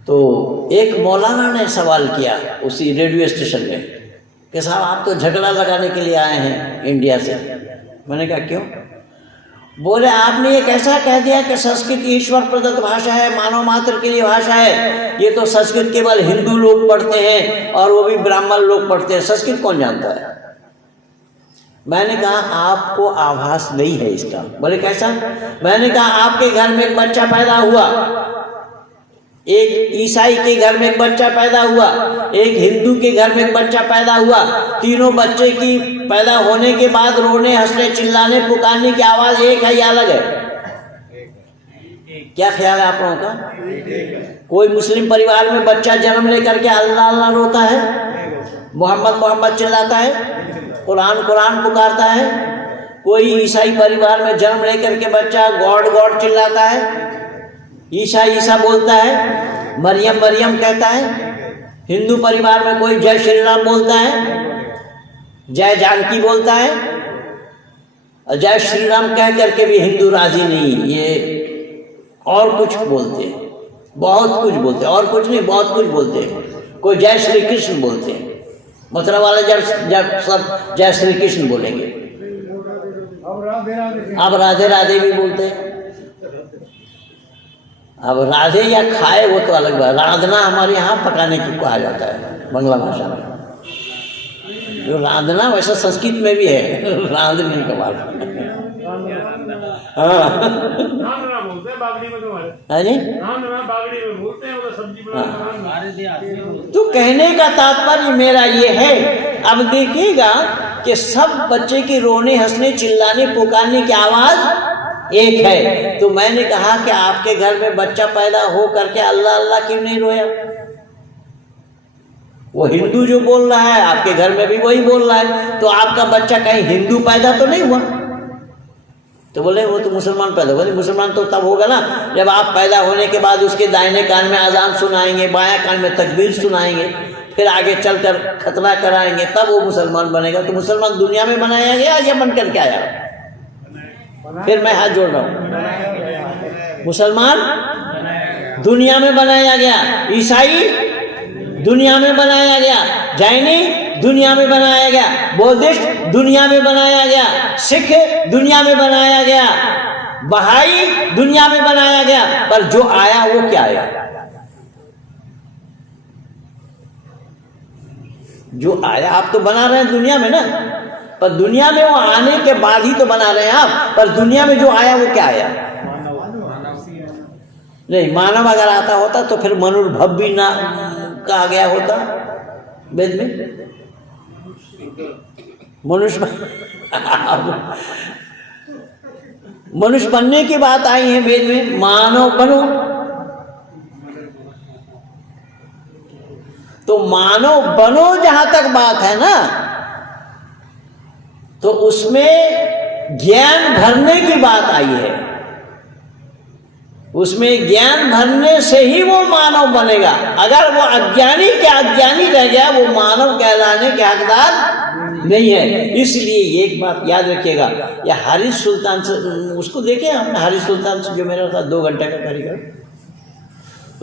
तो एक मौलाना ने सवाल किया उसी रेडियो स्टेशन में कि साहब आप तो झगड़ा लगाने के लिए आए हैं इंडिया से। मैंने कहा क्यों? बोले आपने ये कैसा कह दिया कि संस्कृत ईश्वर प्रदत्त भाषा है, मानव मात्र के लिए भाषा है। ये तो संस्कृत केवल हिंदू लोग पढ़ते हैं और वो भी ब्राह्मण लोग पढ़ते हैं, संस्कृत कौन जानता है? मैंने कहा आपको आभास नहीं है इसका। बोले कैसा? मैंने कहा आपके घर में एक बच्चा पैदा हुआ, एक ईसाई के घर में एक बच्चा पैदा हुआ, एक हिंदू के घर में एक बच्चा पैदा हुआ। तीनों बच्चे की पैदा होने के बाद रोने, हंसने, चिल्लाने, पुकारने की आवाज एक है या अलग है? क्या ख्याल है आप लोगों का? कोई मुस्लिम परिवार में बच्चा जन्म लेकर के अल्लाह अल्लाह रोता है, मोहम्मद मोहम्मद चिल्लाता है, कुरान कुरान पुकारता है। कोई ईसाई परिवार में जन्म लेकर के बच्चा गॉड गॉड चिल्लाता है, ईसा ईसा बोलता है, मरियम मरियम कहता है। हिंदू परिवार में कोई जय श्री राम बोलता है, जय जानकी बोलता है। और जय श्री राम कह करके भी हिंदू राजी नहीं, ये और कुछ बोलते हैं, बहुत कुछ बोलते हैं, और कुछ नहीं बहुत कुछ बोलते हैं। कोई जय श्री कृष्ण बोलते हैं, मथुरा वाले जब सब जय श्री कृष्ण बोलेंगे, अब राधे राधे भी बोलते हैं। अब राधे या खाए वो तो अलग बात, रांधना हमारे यहाँ पकाने को कहा जाता है बांग्ला भाषा में। जो रांधना वैसा संस्कृत में भी है, रांधने का बात। हाँ बोलते हैं बागड़ी में तुम्हारे, बागड़ी में बोलते हैं, वो सब्जी बनाने। तो कहने का तात्पर्य मेरा ये है, अब देखिएगा कि सब बच्चे के रोने हंसने चिल्लाने पुकारने की आवाज एक है। तो मैंने कहा कि आपके घर में बच्चा पैदा हो करके अल्लाह अल्लाह क्यों नहीं रोया? वो हिंदू जो बोल रहा है आपके घर में भी वही बोल रहा है, तो आपका बच्चा कहीं हिंदू पैदा तो नहीं हुआ? तो बोले वो तो मुसलमान पैदा हुआ। मुसलमान तो तब होगा ना जब आप पैदा होने के बाद उसके दाहिने कान में अजान सुनाएंगे, बायां कान में तकबीर सुनाएंगे, फिर आगे चलकर खतना कराएंगे, तब वो मुसलमान बनेगा। तो मुसलमान दुनिया में बनाया गया या बन करके आया? फिर मैं हाथ जोड़ रहा हूँ, मुसलमान दुनिया में बनाया गया, ईसाई दुनिया में बनाया गया, जैनी दुनिया में बनाया गया, बौद्धिस्ट दुनिया में बनाया गया, सिख दुनिया में बनाया गया, बहाई दुनिया में बनाया गया। पर जो आया वो क्या आया? जो आया आप तो बना रहे हैं दुनिया में ना, पर दुनिया में वो आने के बाद ही तो बना रहे हैं आप। पर दुनिया में जो आया वो क्या आया? नहीं, मानव अगर आता होता तो फिर मनुर्भव भी ना कहा गया होता वेद में। मनुष्य बनने की बात आई है वेद में, मानव बनो। तो मानव बनो जहां तक बात है ना, तो उसमें ज्ञान भरने की बात आई है। उसमें ज्ञान भरने से ही वो मानव बनेगा। अगर वो अज्ञानी के अज्ञानी रह गया, वो मानव कहलाने के हकदार नहीं है। इसलिए एक बात याद रखिएगा, या हारिस सुल्तान से, उसको देखे आपने हारिस सुल्तान से जो मेरा था 2 घंटे का कार्यक्रम,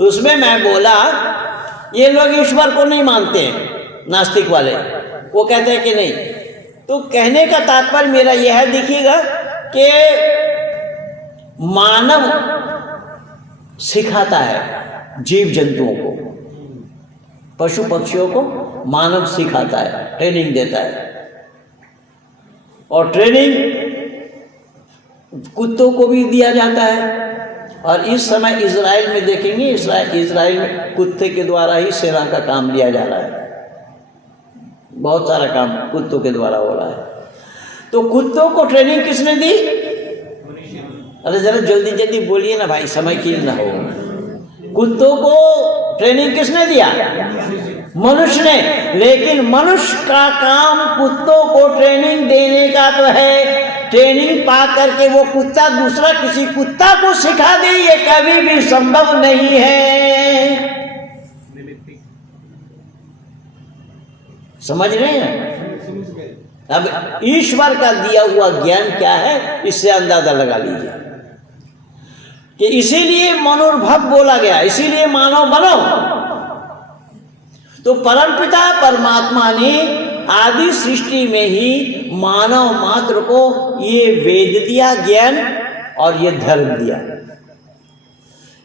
उसमें मैं बोला ये लोग ईश्वर को नहीं मानते हैं, नास्तिक वाले, वो कहते हैं कि नहीं। तो कहने का तात्पर्य मेरा यह है, देखिएगा कि मानव सिखाता है जीव जंतुओं को, पशु पक्षियों को मानव सिखाता है, ट्रेनिंग देता है। और ट्रेनिंग कुत्तों को भी दिया जाता है। और इस समय इजराइल में देखेंगे, इजराइल में कुत्ते के द्वारा ही सेना का काम लिया जा रहा है। बहुत सारा काम कुत्तों के द्वारा हो रहा है। तो कुत्तों को ट्रेनिंग किसने दी? अरे जरा जल्दी जल्दी बोलिए ना भाई, समय की ना हो। कुत्तों को ट्रेनिंग किसने दिया? मनुष्य ने। लेकिन मनुष्य का काम कुत्तों को ट्रेनिंग देने का तो है। ट्रेनिंग पा करके वो कुत्ता दूसरा किसी कुत्ता को सिखा दे, ये कभी भी संभव नहीं है। समझ रहे हैं? अब ईश्वर का दिया हुआ ज्ञान क्या है, इससे अंदाजा लगा लीजिए कि इसीलिए मनोर्भव बोला गया, इसीलिए मानव बनो। तो परमपिता परमात्मा ने आदि सृष्टि में ही मानव मात्र को ये वेद दिया, ज्ञान, और ये धर्म दिया।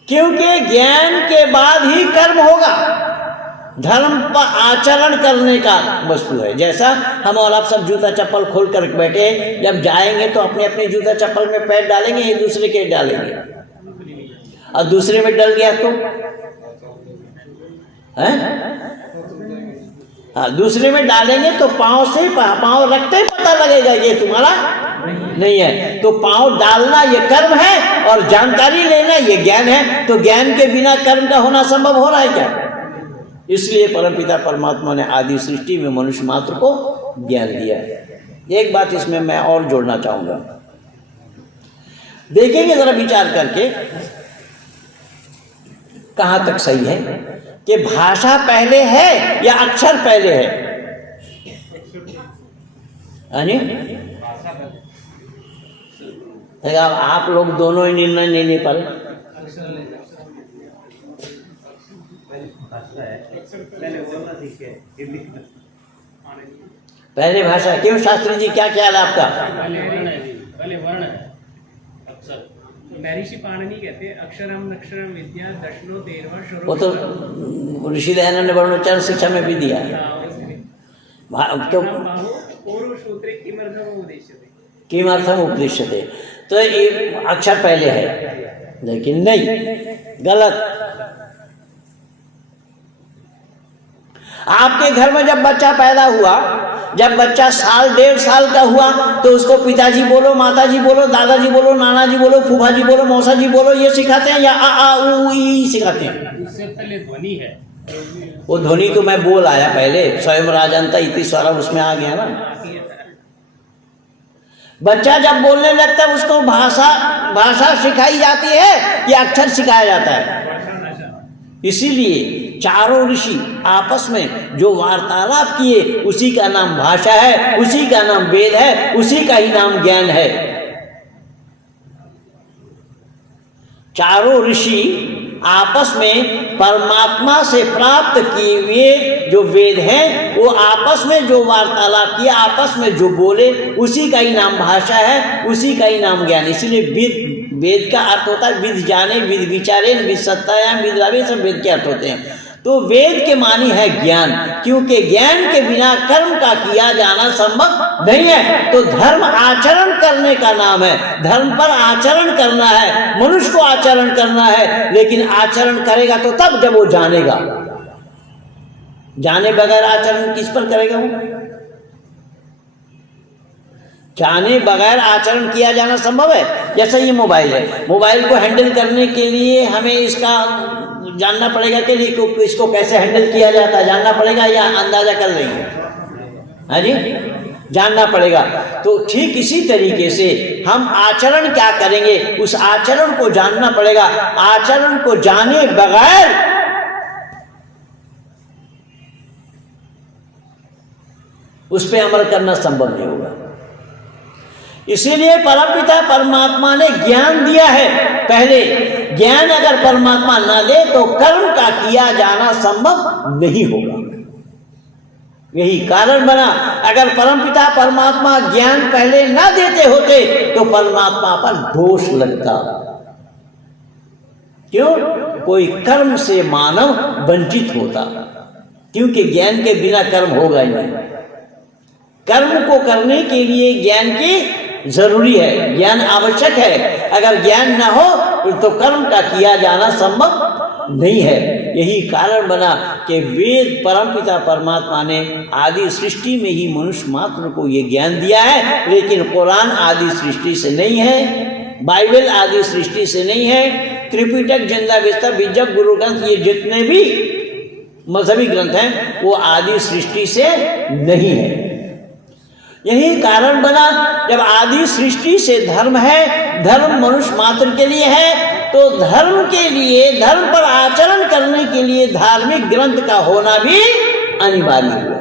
क्योंकि ज्ञान के बाद ही कर्म होगा। धर्म पर आचरण करने का वस्तु है। जैसा हम और आप सब जूता चप्पल खोल कर बैठे, जब जाएंगे तो अपने अपने जूता चप्पल में पैर डालेंगे, एक दूसरे के डालेंगे, और दूसरे में डल गया तो हैं? हाँ, दूसरे में डालेंगे तो पाँव से पाँव रखते ही पता लगेगा ये तुम्हारा नहीं है। तो पाँव डालना ये कर्म है, और जानकारी लेना ये ज्ञान है। तो ज्ञान के बिना कर्म का होना संभव हो रहा है क्या? इसलिए परमपिता परमात्मा ने आदि सृष्टि में मनुष्य मात्र को ज्ञान दिया है। एक बात इसमें मैं और जोड़ना चाहूंगा, देखेंगे जरा विचार करके कहां तक सही है कि भाषा पहले है या अक्षर पहले है? आप लोग दोनों ही निर्णय नहीं ले पा रहे। पहले भाषा क्यों? शास्त्री जी क्या ख्याल है आपका? पहले वर्ण है, अक्षर। महर्षि पाणिनि कहते हैं अक्षरम नक्षरम विद्या दशनो तेरवा वो तो ऋषि दयानंद ने वर्णोच्चारण शिक्षा में भी दिया है। तो पूर्व सूत्रे किमर्थम उपदेश्यते, किमर्थम उपदेश्यते, तो ये अक्षर पहले है, लेकिन नहीं, गलत। आपके घर में जब बच्चा पैदा हुआ, जब बच्चा साल 1.5 साल का हुआ, तो उसको पिताजी बोलो, माताजी बोलो, दादाजी बोलो, नाना जी बोलो, फूफा जी बोलो, मौसा जी बोलो, ये सिखाते हैं या आ उ ई सिखाते हैं? उससे पहले ध्वनि है, वो ध्वनि तो मैं बोल आया पहले, स्वयं राजंता इति स्वरा उसमें आ गया ना। बच्चा जब बोलने लगता है उसको भाषा सिखाई जाती है कि अक्षर सिखाया जाता है। इसीलिए चारों ऋषि आपस में जो वार्तालाप किए उसी का नाम भाषा है, उसी का नाम वेद है, उसी का ही नाम ज्ञान है। चारों ऋषि आपस में परमात्मा से प्राप्त किए हुए जो वेद हैं, वो आपस में जो वार्तालाप किया, आपस में जो बोले, उसी का ही नाम भाषा है, उसी का ही नाम ज्ञान। इसीलिए वेद का अर्थ होता है विद जाने, विद विचारे, विद सत्तायाम, विद लाभे, सब वेद के अर्थ होते हैं। तो वेद के मानी है ज्ञान, क्योंकि ज्ञान के बिना कर्म का किया जाना संभव नहीं है। तो धर्म आचरण करने का नाम है, धर्म पर आचरण करना है, मनुष्य को आचरण करना है, लेकिन आचरण करेगा तो तब जब वो जानेगा। जाने बगैर आचरण किस पर करेगा वो? जाने बगैर आचरण किया जाना संभव है? जैसे ये मोबाइल है, मोबाइल को हैंडल करने के लिए हमें इसका जानना पड़ेगा कि इसको कैसे हैंडल किया जाता है, जानना पड़ेगा या अंदाजा कर लेंगे? हाँ जी, जानना पड़ेगा। तो ठीक इसी तरीके से हम आचरण क्या करेंगे, उस आचरण को जानना पड़ेगा। आचरण को जाने बगैर उस पर अमल करना संभव नहीं होगा। इसीलिए परमपिता परमात्मा ने ज्ञान दिया है पहले। ज्ञान अगर परमात्मा ना दे तो कर्म का किया जाना संभव नहीं होगा। यही कारण बना, अगर परमपिता परमात्मा ज्ञान पहले ना देते होते तो परमात्मा पर दोष लगता। क्यों? कोई कर्म से मानव वंचित होता, क्योंकि ज्ञान के बिना कर्म होगा ही नहीं। कर्म को करने के लिए ज्ञान की जरूरी है, ज्ञान आवश्यक है। अगर ज्ञान ना हो तो कर्म का किया जाना संभव नहीं है। यही कारण बना कि वेद परमपिता परमात्मा ने आदि सृष्टि में ही मनुष्य मात्र को ये ज्ञान दिया है, लेकिन कुरान आदि सृष्टि से नहीं है, बाइबल आदि सृष्टि से नहीं है, त्रिपिटक, जिंदा विस्तार, बीजक, गुरु ग्रंथ, ये जितने भी मजहबी ग्रंथ हैं वो आदि सृष्टि से नहीं है। यही कारण बना, जब आदि सृष्टि से धर्म है, धर्म मनुष्य मात्र के लिए है, तो धर्म के लिए, धर्म पर आचरण करने के लिए धार्मिक ग्रंथ का होना भी अनिवार्य हुआ।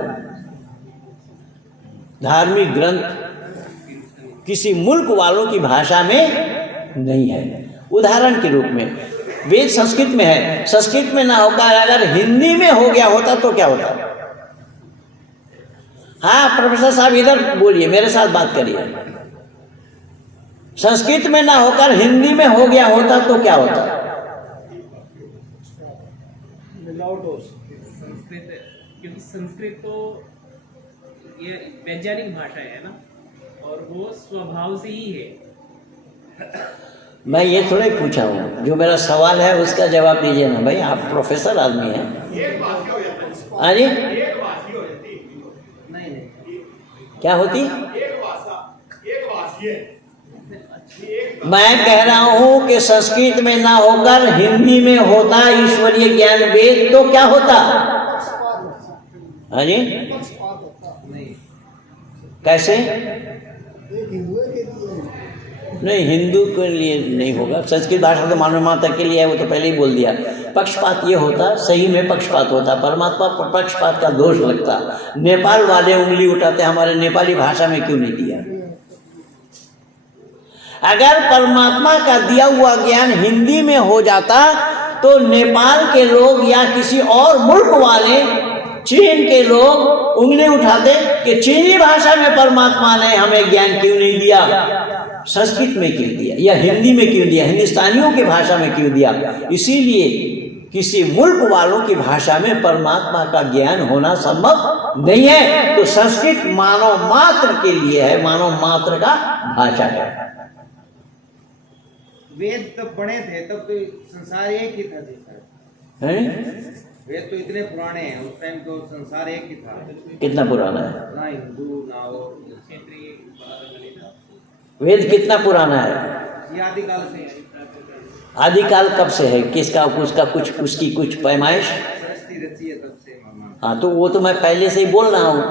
धार्मिक ग्रंथ किसी मुल्क वालों की भाषा में नहीं है। उदाहरण के रूप में वेद संस्कृत में है, संस्कृत में ना होकर अगर हिंदी में हो गया होता तो क्या होता? हाँ प्रोफेसर साहब इधर बोलिए, मेरे साथ बात करिए। संस्कृत में ना होकर हिंदी में हो गया होता तो क्या होता? संस्कृत, क्योंकि संस्कृत तो ये वैज्ञानिक भाषा है ना, और वो स्वभाव से ही है। मैं ये थोड़ा ही पूछा हूँ, जो मेरा सवाल है उसका जवाब दीजिए ना भाई, आप प्रोफेसर आदमी हैं। हाँ जी, क्या होती? मैं कह रहा हूं कि संस्कृत में ना होकर हिंदी में होता ईश्वरीय ज्ञान वेद तो क्या होता? हाँ जी, कैसे? नहीं, हिंदू के लिए नहीं होगा, संस्कृत भाषा तो मानव माता के लिए है, वो तो पहले ही बोल दिया। पक्षपात ये होता, सही में पक्षपात होता, परमात्मा पर पक्षपात का दोष लगता। नेपाल वाले उंगली उठाते, हमारे नेपाली भाषा में क्यों नहीं दिया? अगर परमात्मा का दिया हुआ ज्ञान हिंदी में हो जाता तो नेपाल के लोग या किसी और मुल्क वाले, चीन के लोग उंगली उठाते कि चीनी भाषा में परमात्मा ने हमें ज्ञान क्यों नहीं दिया। संस्कृत में क्यों दिया या हिंदी में क्यों दिया, हिंदुस्तानियों की भाषा में क्यों दिया? इसीलिए किसी मुल्क वालों की भाषा में परमात्मा का ज्ञान होना संभव नहीं है। तो संस्कृत मानव मात्र के लिए है, मानव मात्र का भाषा है। वेद तब बने थे तब तो संसार एक ही था जी सर। हैं? वेद तो इतने पुराने हैं, उस टाइम तो संसार एक ही था। कितना पुराना है ना हिंदू ना वो वेद? कितना पुराना है? ये आदिकाल से है। आदिकाल कब से है? किसका उसका कुछ उसकी कुछ पैमाइश? सृष्टि रची है तब से मामा। हाँ, तो वो तो मैं पहले से ही बोल रहा हूँ,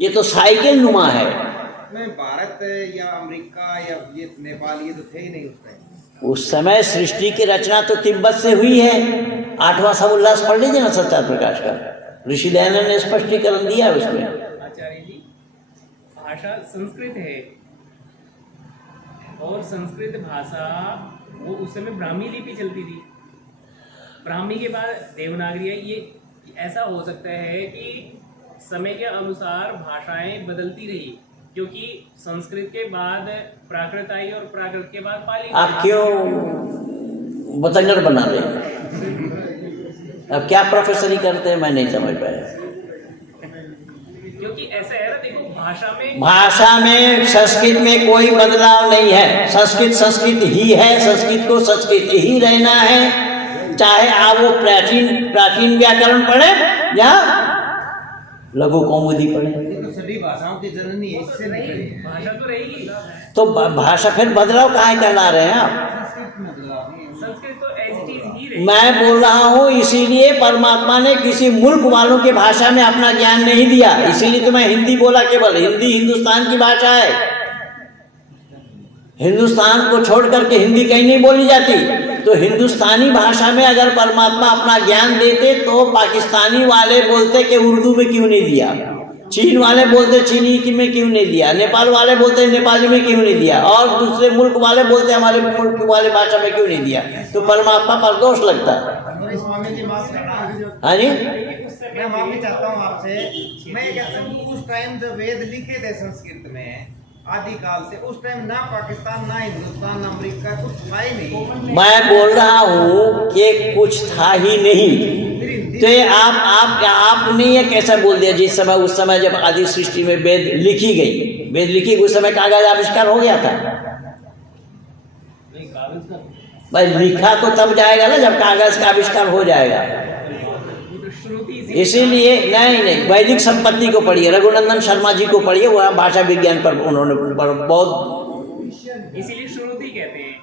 ये तो साइकिल नुमा है। मैं भारत या अमेरिका या ये नेपाल ये तो थे ही नहीं उस टाइम। उस समय सृष्टि की रचना तो तिब्बत से हुई है। 8वां समुल्लास पढ़ लीजिए ना सत्यार्थ प्रकाश का, ऋषि दयानंद ने स्पष्टीकरण दिया है उसमें। आचार्य जी, भाषा संस्कृत है और संस्कृत भाषा वो उस समय ब्राह्मी लिपि चलती थी। ब्राह्मी के बाद देवनागरी है। ये ऐसा हो सकता है कि समय के अनुसार भाषाएं बदलती रही, क्योंकि संस्कृत के बाद प्राकृत आई और प्राकृत के बाद पाली। आप क्यों बतंगड़ बना रहे हैं? अब क्या प्रोफेसरी करते हैं मैं नहीं समझ पाया। क्योंकि ऐसा है ना, देखो भाषा में संस्कृत में कोई बदलाव नहीं है। संस्कृत संस्कृत ही है, संस्कृत को संस्कृत ही रहना है। चाहे आप वो प्राचीन व्याकरण पढ़े या लघु कौमुदी पढ़े। तो सभी भाषाओं की जननी है, इससे निकली है। भाषा तो रहेगी। तो भाषा फिर बदलाव कहाँ करना रहे हैं आप? संस्कृत तो एज इट इज ही रहेगी। मैं बोल रहा हूँ इसीलिए परमात्मा ने किसी मुल्क वालों की भाषा में अपना ज्ञान नहीं दिया। इसीलिए तो मैं हिंदी बोला, केवल हिंदी हिंदुस्तान की भाषा है। हिंदुस्तान को छोड़ करके हिंदी कहीं नहीं बोली जाती। तो हिंदुस्तानी भाषा में अगर परमात्मा अपना ज्ञान देते तो पाकिस्तानी वाले बोलते कि उर्दू में क्यों नहीं दिया, चीन वाले बोलते चीनी में क्यों नहीं दिया, नेपाल वाले बोलते नेपाली में क्यों नहीं दिया, और दूसरे मुल्क वाले बोलते हमारे मुल्क वाले भाषा में क्यों नहीं दिया। तो परमात्मा पर दोष लगता है। स्वामी जी माफ करना, हाँ जी, मैं माफी चाहता हूँ आपसे। मैं कहता हूँ उस टाइम जो वेद लिखे थे संस्कृत में आदिकाल से, उस टाइम ना पाकिस्तान ना हिंदुस्तान ना अमेरिका कुछ था ही नहीं। मैं बोल रहा हूँ कि कुछ था ही नहीं। तो ये आपने ये कैसा बोल दिया? जिस समय उस समय जब आदि सृष्टि में वेद लिखी गई, वेद लिखी उस समय कागज आविष्कार हो गया था। भाई लिखा तो तब जाएगा ना जब कागज का आविष्कार हो जाएगा। इसीलिए नहीं वैदिक संपत्ति को पढ़िए, रघुनंदन शर्मा जी को पढ़िए, वह भाषा विज्ञान पर उन्होंने बहुत, इसीलिए श्रुति कहते हैं,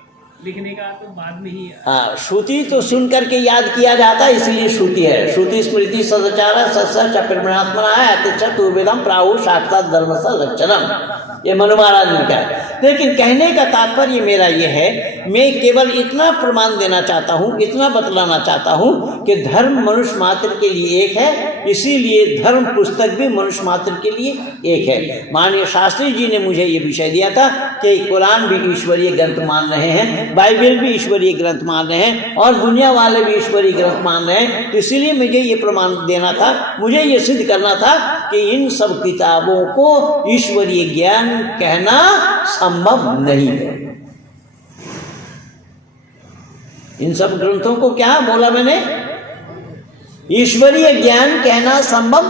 लिखने का तो बाद में ही। हाँ, श्रुति तो सुन करके याद किया जाता है, इसलिए श्रुति है। श्रुति स्मृति सदाचार सत्सच अप्रमात्मना है अतिच्छ तुर्वेदम प्राहु साक्षात धर्म स लक्षणम। ये मनु महाराज ने कहा है। लेकिन कहने का तात्पर्य मेरा ये है, मैं केवल इतना प्रमाण देना चाहता हूँ, इतना बतलाना चाहता हूँ कि धर्म मनुष्य मात्र के लिए एक है। इसीलिए धर्म पुस्तक भी मनुष्य मात्र के लिए एक है। माननीय शास्त्री जी ने मुझे ये विषय दिया था कि कुरान भी ईश्वरीय ग्रंथ मान रहे हैं, बाइबल भी ईश्वरीय ग्रंथ मान रहे हैं, और दुनिया वाले भी ईश्वरीय ग्रंथ मान रहे हैं। तो इसीलिए मुझे ये प्रमाण देना था, मुझे ये सिद्ध करना था कि इन सब किताबों को ईश्वरीय ज्ञान कहना संभव नहीं है। इन सब ग्रंथों को क्या बोला मैंने? ईश्वरीय ज्ञान कहना संभव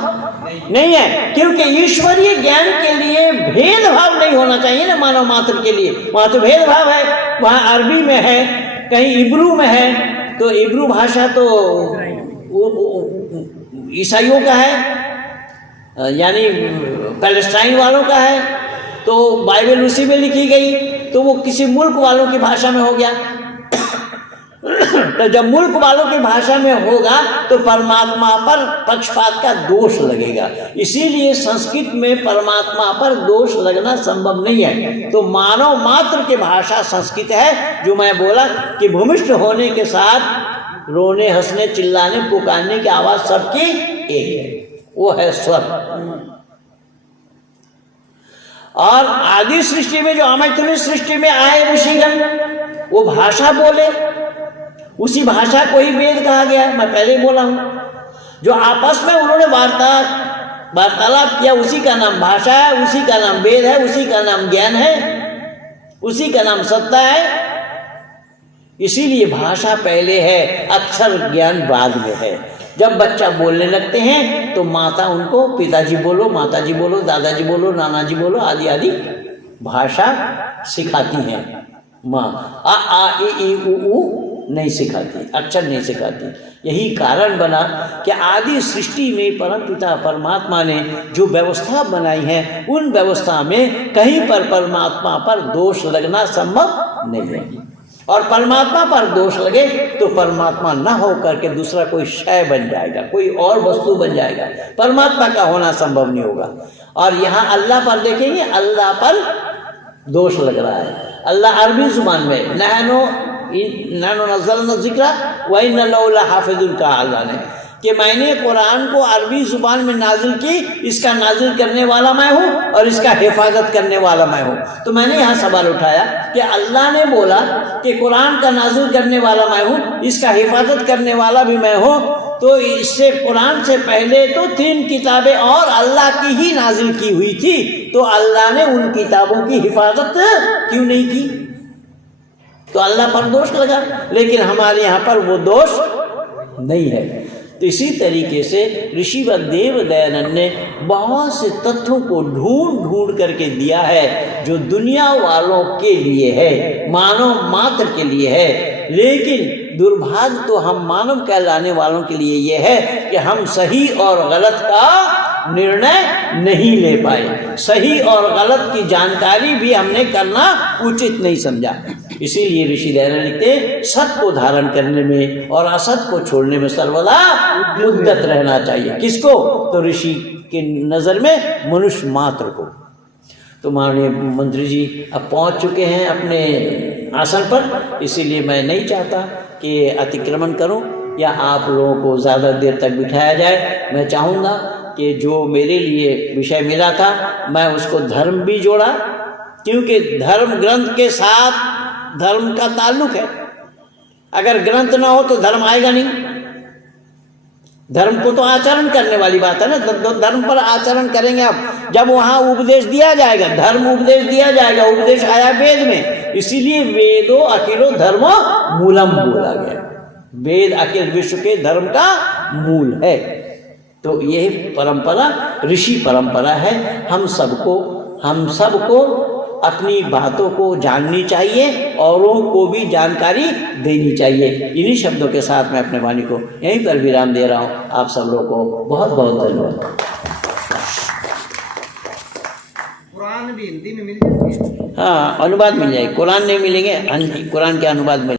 नहीं है, क्योंकि ईश्वरीय ज्ञान के लिए भेदभाव नहीं होना चाहिए ना मानव मात्र के लिए। वहां तो भेदभाव है, वहां अरबी में है, कहीं इब्रू में है। तो इब्रू भाषा तो ईसाइयों का है, यानी पैलेस्टाइन वालों का है। तो बाइबल उसी में लिखी गई, तो वो किसी मुल्क वालों की भाषा में हो गया। तो जब मुल्क वालों की भाषा में होगा तो परमात्मा पर पक्षपात का दोष लगेगा। इसीलिए संस्कृत में परमात्मा पर दोष लगना संभव नहीं है। तो मानव मात्र की भाषा संस्कृत है। जो मैं बोला कि भूमिष्ठ होने के साथ रोने हंसने चिल्लाने पुकारने की आवाज सबकी एक है, वो है स्वर। और आदि सृष्टि में जो अमैथुनी सृष्टि में आए ऋषिगण वो भाषा बोले, उसी भाषा को ही वेद कहा गया है। मैं पहले बोला हूं, जो आपस में उन्होंने वार्तालाप किया उसी का नाम भाषा है, उसी का नाम वेद है, उसी का नाम ज्ञान है। उसी का नाम सत्ता है। इसीलिए भाषा पहले है, अक्षर ज्ञान बाद में है। जब बच्चा बोलने लगते हैं तो माता उनको पिताजी बोलो, माताजी बोलो, दादाजी बोलो, नानाजी बोलो आदि आदि भाषा सिखाती हैं। माँ आ ई उ नहीं सिखाती, अक्षर नहीं सिखाती। यही कारण बना कि आदि सृष्टि में परम पिता परमात्मा ने जो व्यवस्था बनाई है, उन व्यवस्था में कहीं पर परमात्मा पर दोष लगना संभव नहीं है। और परमात्मा पर दोष लगे तो परमात्मा ना हो करके दूसरा कोई शय बन जाएगा, कोई और वस्तु बन जाएगा, परमात्मा का होना संभव नहीं होगा। और यहाँ अल्लाह पर देखेंगे, अल्लाह पर दोष लग रहा है। अल्लाह अरबी जुबान में नहनो नज़लना ज़िक्रा व इन्ना लहू लहाफ़िज़ुन कहा अल्लाह ने, कि मैंने कुरान को अरबी ज़ुबान में नाजिल की, इसका नाजिल करने वाला मैं हूँ और इसका हिफाजत करने वाला मैं हूँ। तो मैंने यहाँ सवाल उठाया कि अल्लाह ने बोला कि कुरान का नाजिल करने वाला मैं हूँ, इसका हिफाजत करने वाला भी मैं हूँ, तो इससे कुरान से पहले तो 3 किताबें और अल्लाह की ही नाजिल की हुई थी, तो अल्लाह ने उन किताबों की हिफाजत क्यों नहीं की? तो अल्लाह पर दोष लगा, लेकिन हमारे यहाँ पर वो दोष नहीं है। तो इसी तरीके से ऋषि व देव दयानंद ने बहुत से तथ्यों को ढूंढ ढूंढ करके दिया है, जो दुनिया वालों के लिए है, मानव मात्र के लिए है। लेकिन दुर्भाग्य तो हम मानव कहलाने वालों के लिए ये है कि हम सही और गलत का निर्णय नहीं ले पाए, सही और गलत की जानकारी भी हमने करना उचित नहीं समझा। इसीलिए ऋषि दयानंद लिखते, सत को धारण करने में और असत को छोड़ने में सर्वदा उद्यत रहना चाहिए। किसको? तो ऋषि के नज़र में मनुष्य मात्र को। तो माननीय मंत्री जी अब पहुंच चुके हैं अपने आसन पर, इसीलिए मैं नहीं चाहता कि अतिक्रमण करूं या आप लोगों को ज़्यादा देर तक बिठाया जाए। मैं चाहूँगा कि जो मेरे लिए विषय मिला था मैं उसको धर्म भी जोड़ा, क्योंकि धर्म ग्रंथ के साथ धर्म का ताल्लुक है। अगर ग्रंथ ना हो तो धर्म आएगा नहीं। धर्म को तो आचरण करने वाली बात है ना, तो धर्म पर आचरण करेंगे आप जब वहाँ उपदेश दिया जाएगा, धर्म उपदेश दिया जाएगा। उपदेश आया वेद में, इसीलिए वेदो अखिलो धर्मो मूलम बोला गया। वेद अखिल विश्व के धर्म का मूल है। तो यह परंपरा ऋषि परंपरा है। हम सबको अपनी बातों को जाननी चाहिए, औरों को भी जानकारी देनी चाहिए। इन्हीं शब्दों के साथ मैं अपने वाणी को यहीं पर विराम दे रहा हूँ। आप सब लोगों को बहुत बहुत धन्यवाद। कुरान भी हिंदी में मिल जाती है? हाँ, अनुवाद मिल जाएगी। कुरान नहीं मिलेंगे, कुरान के अनुवाद मिल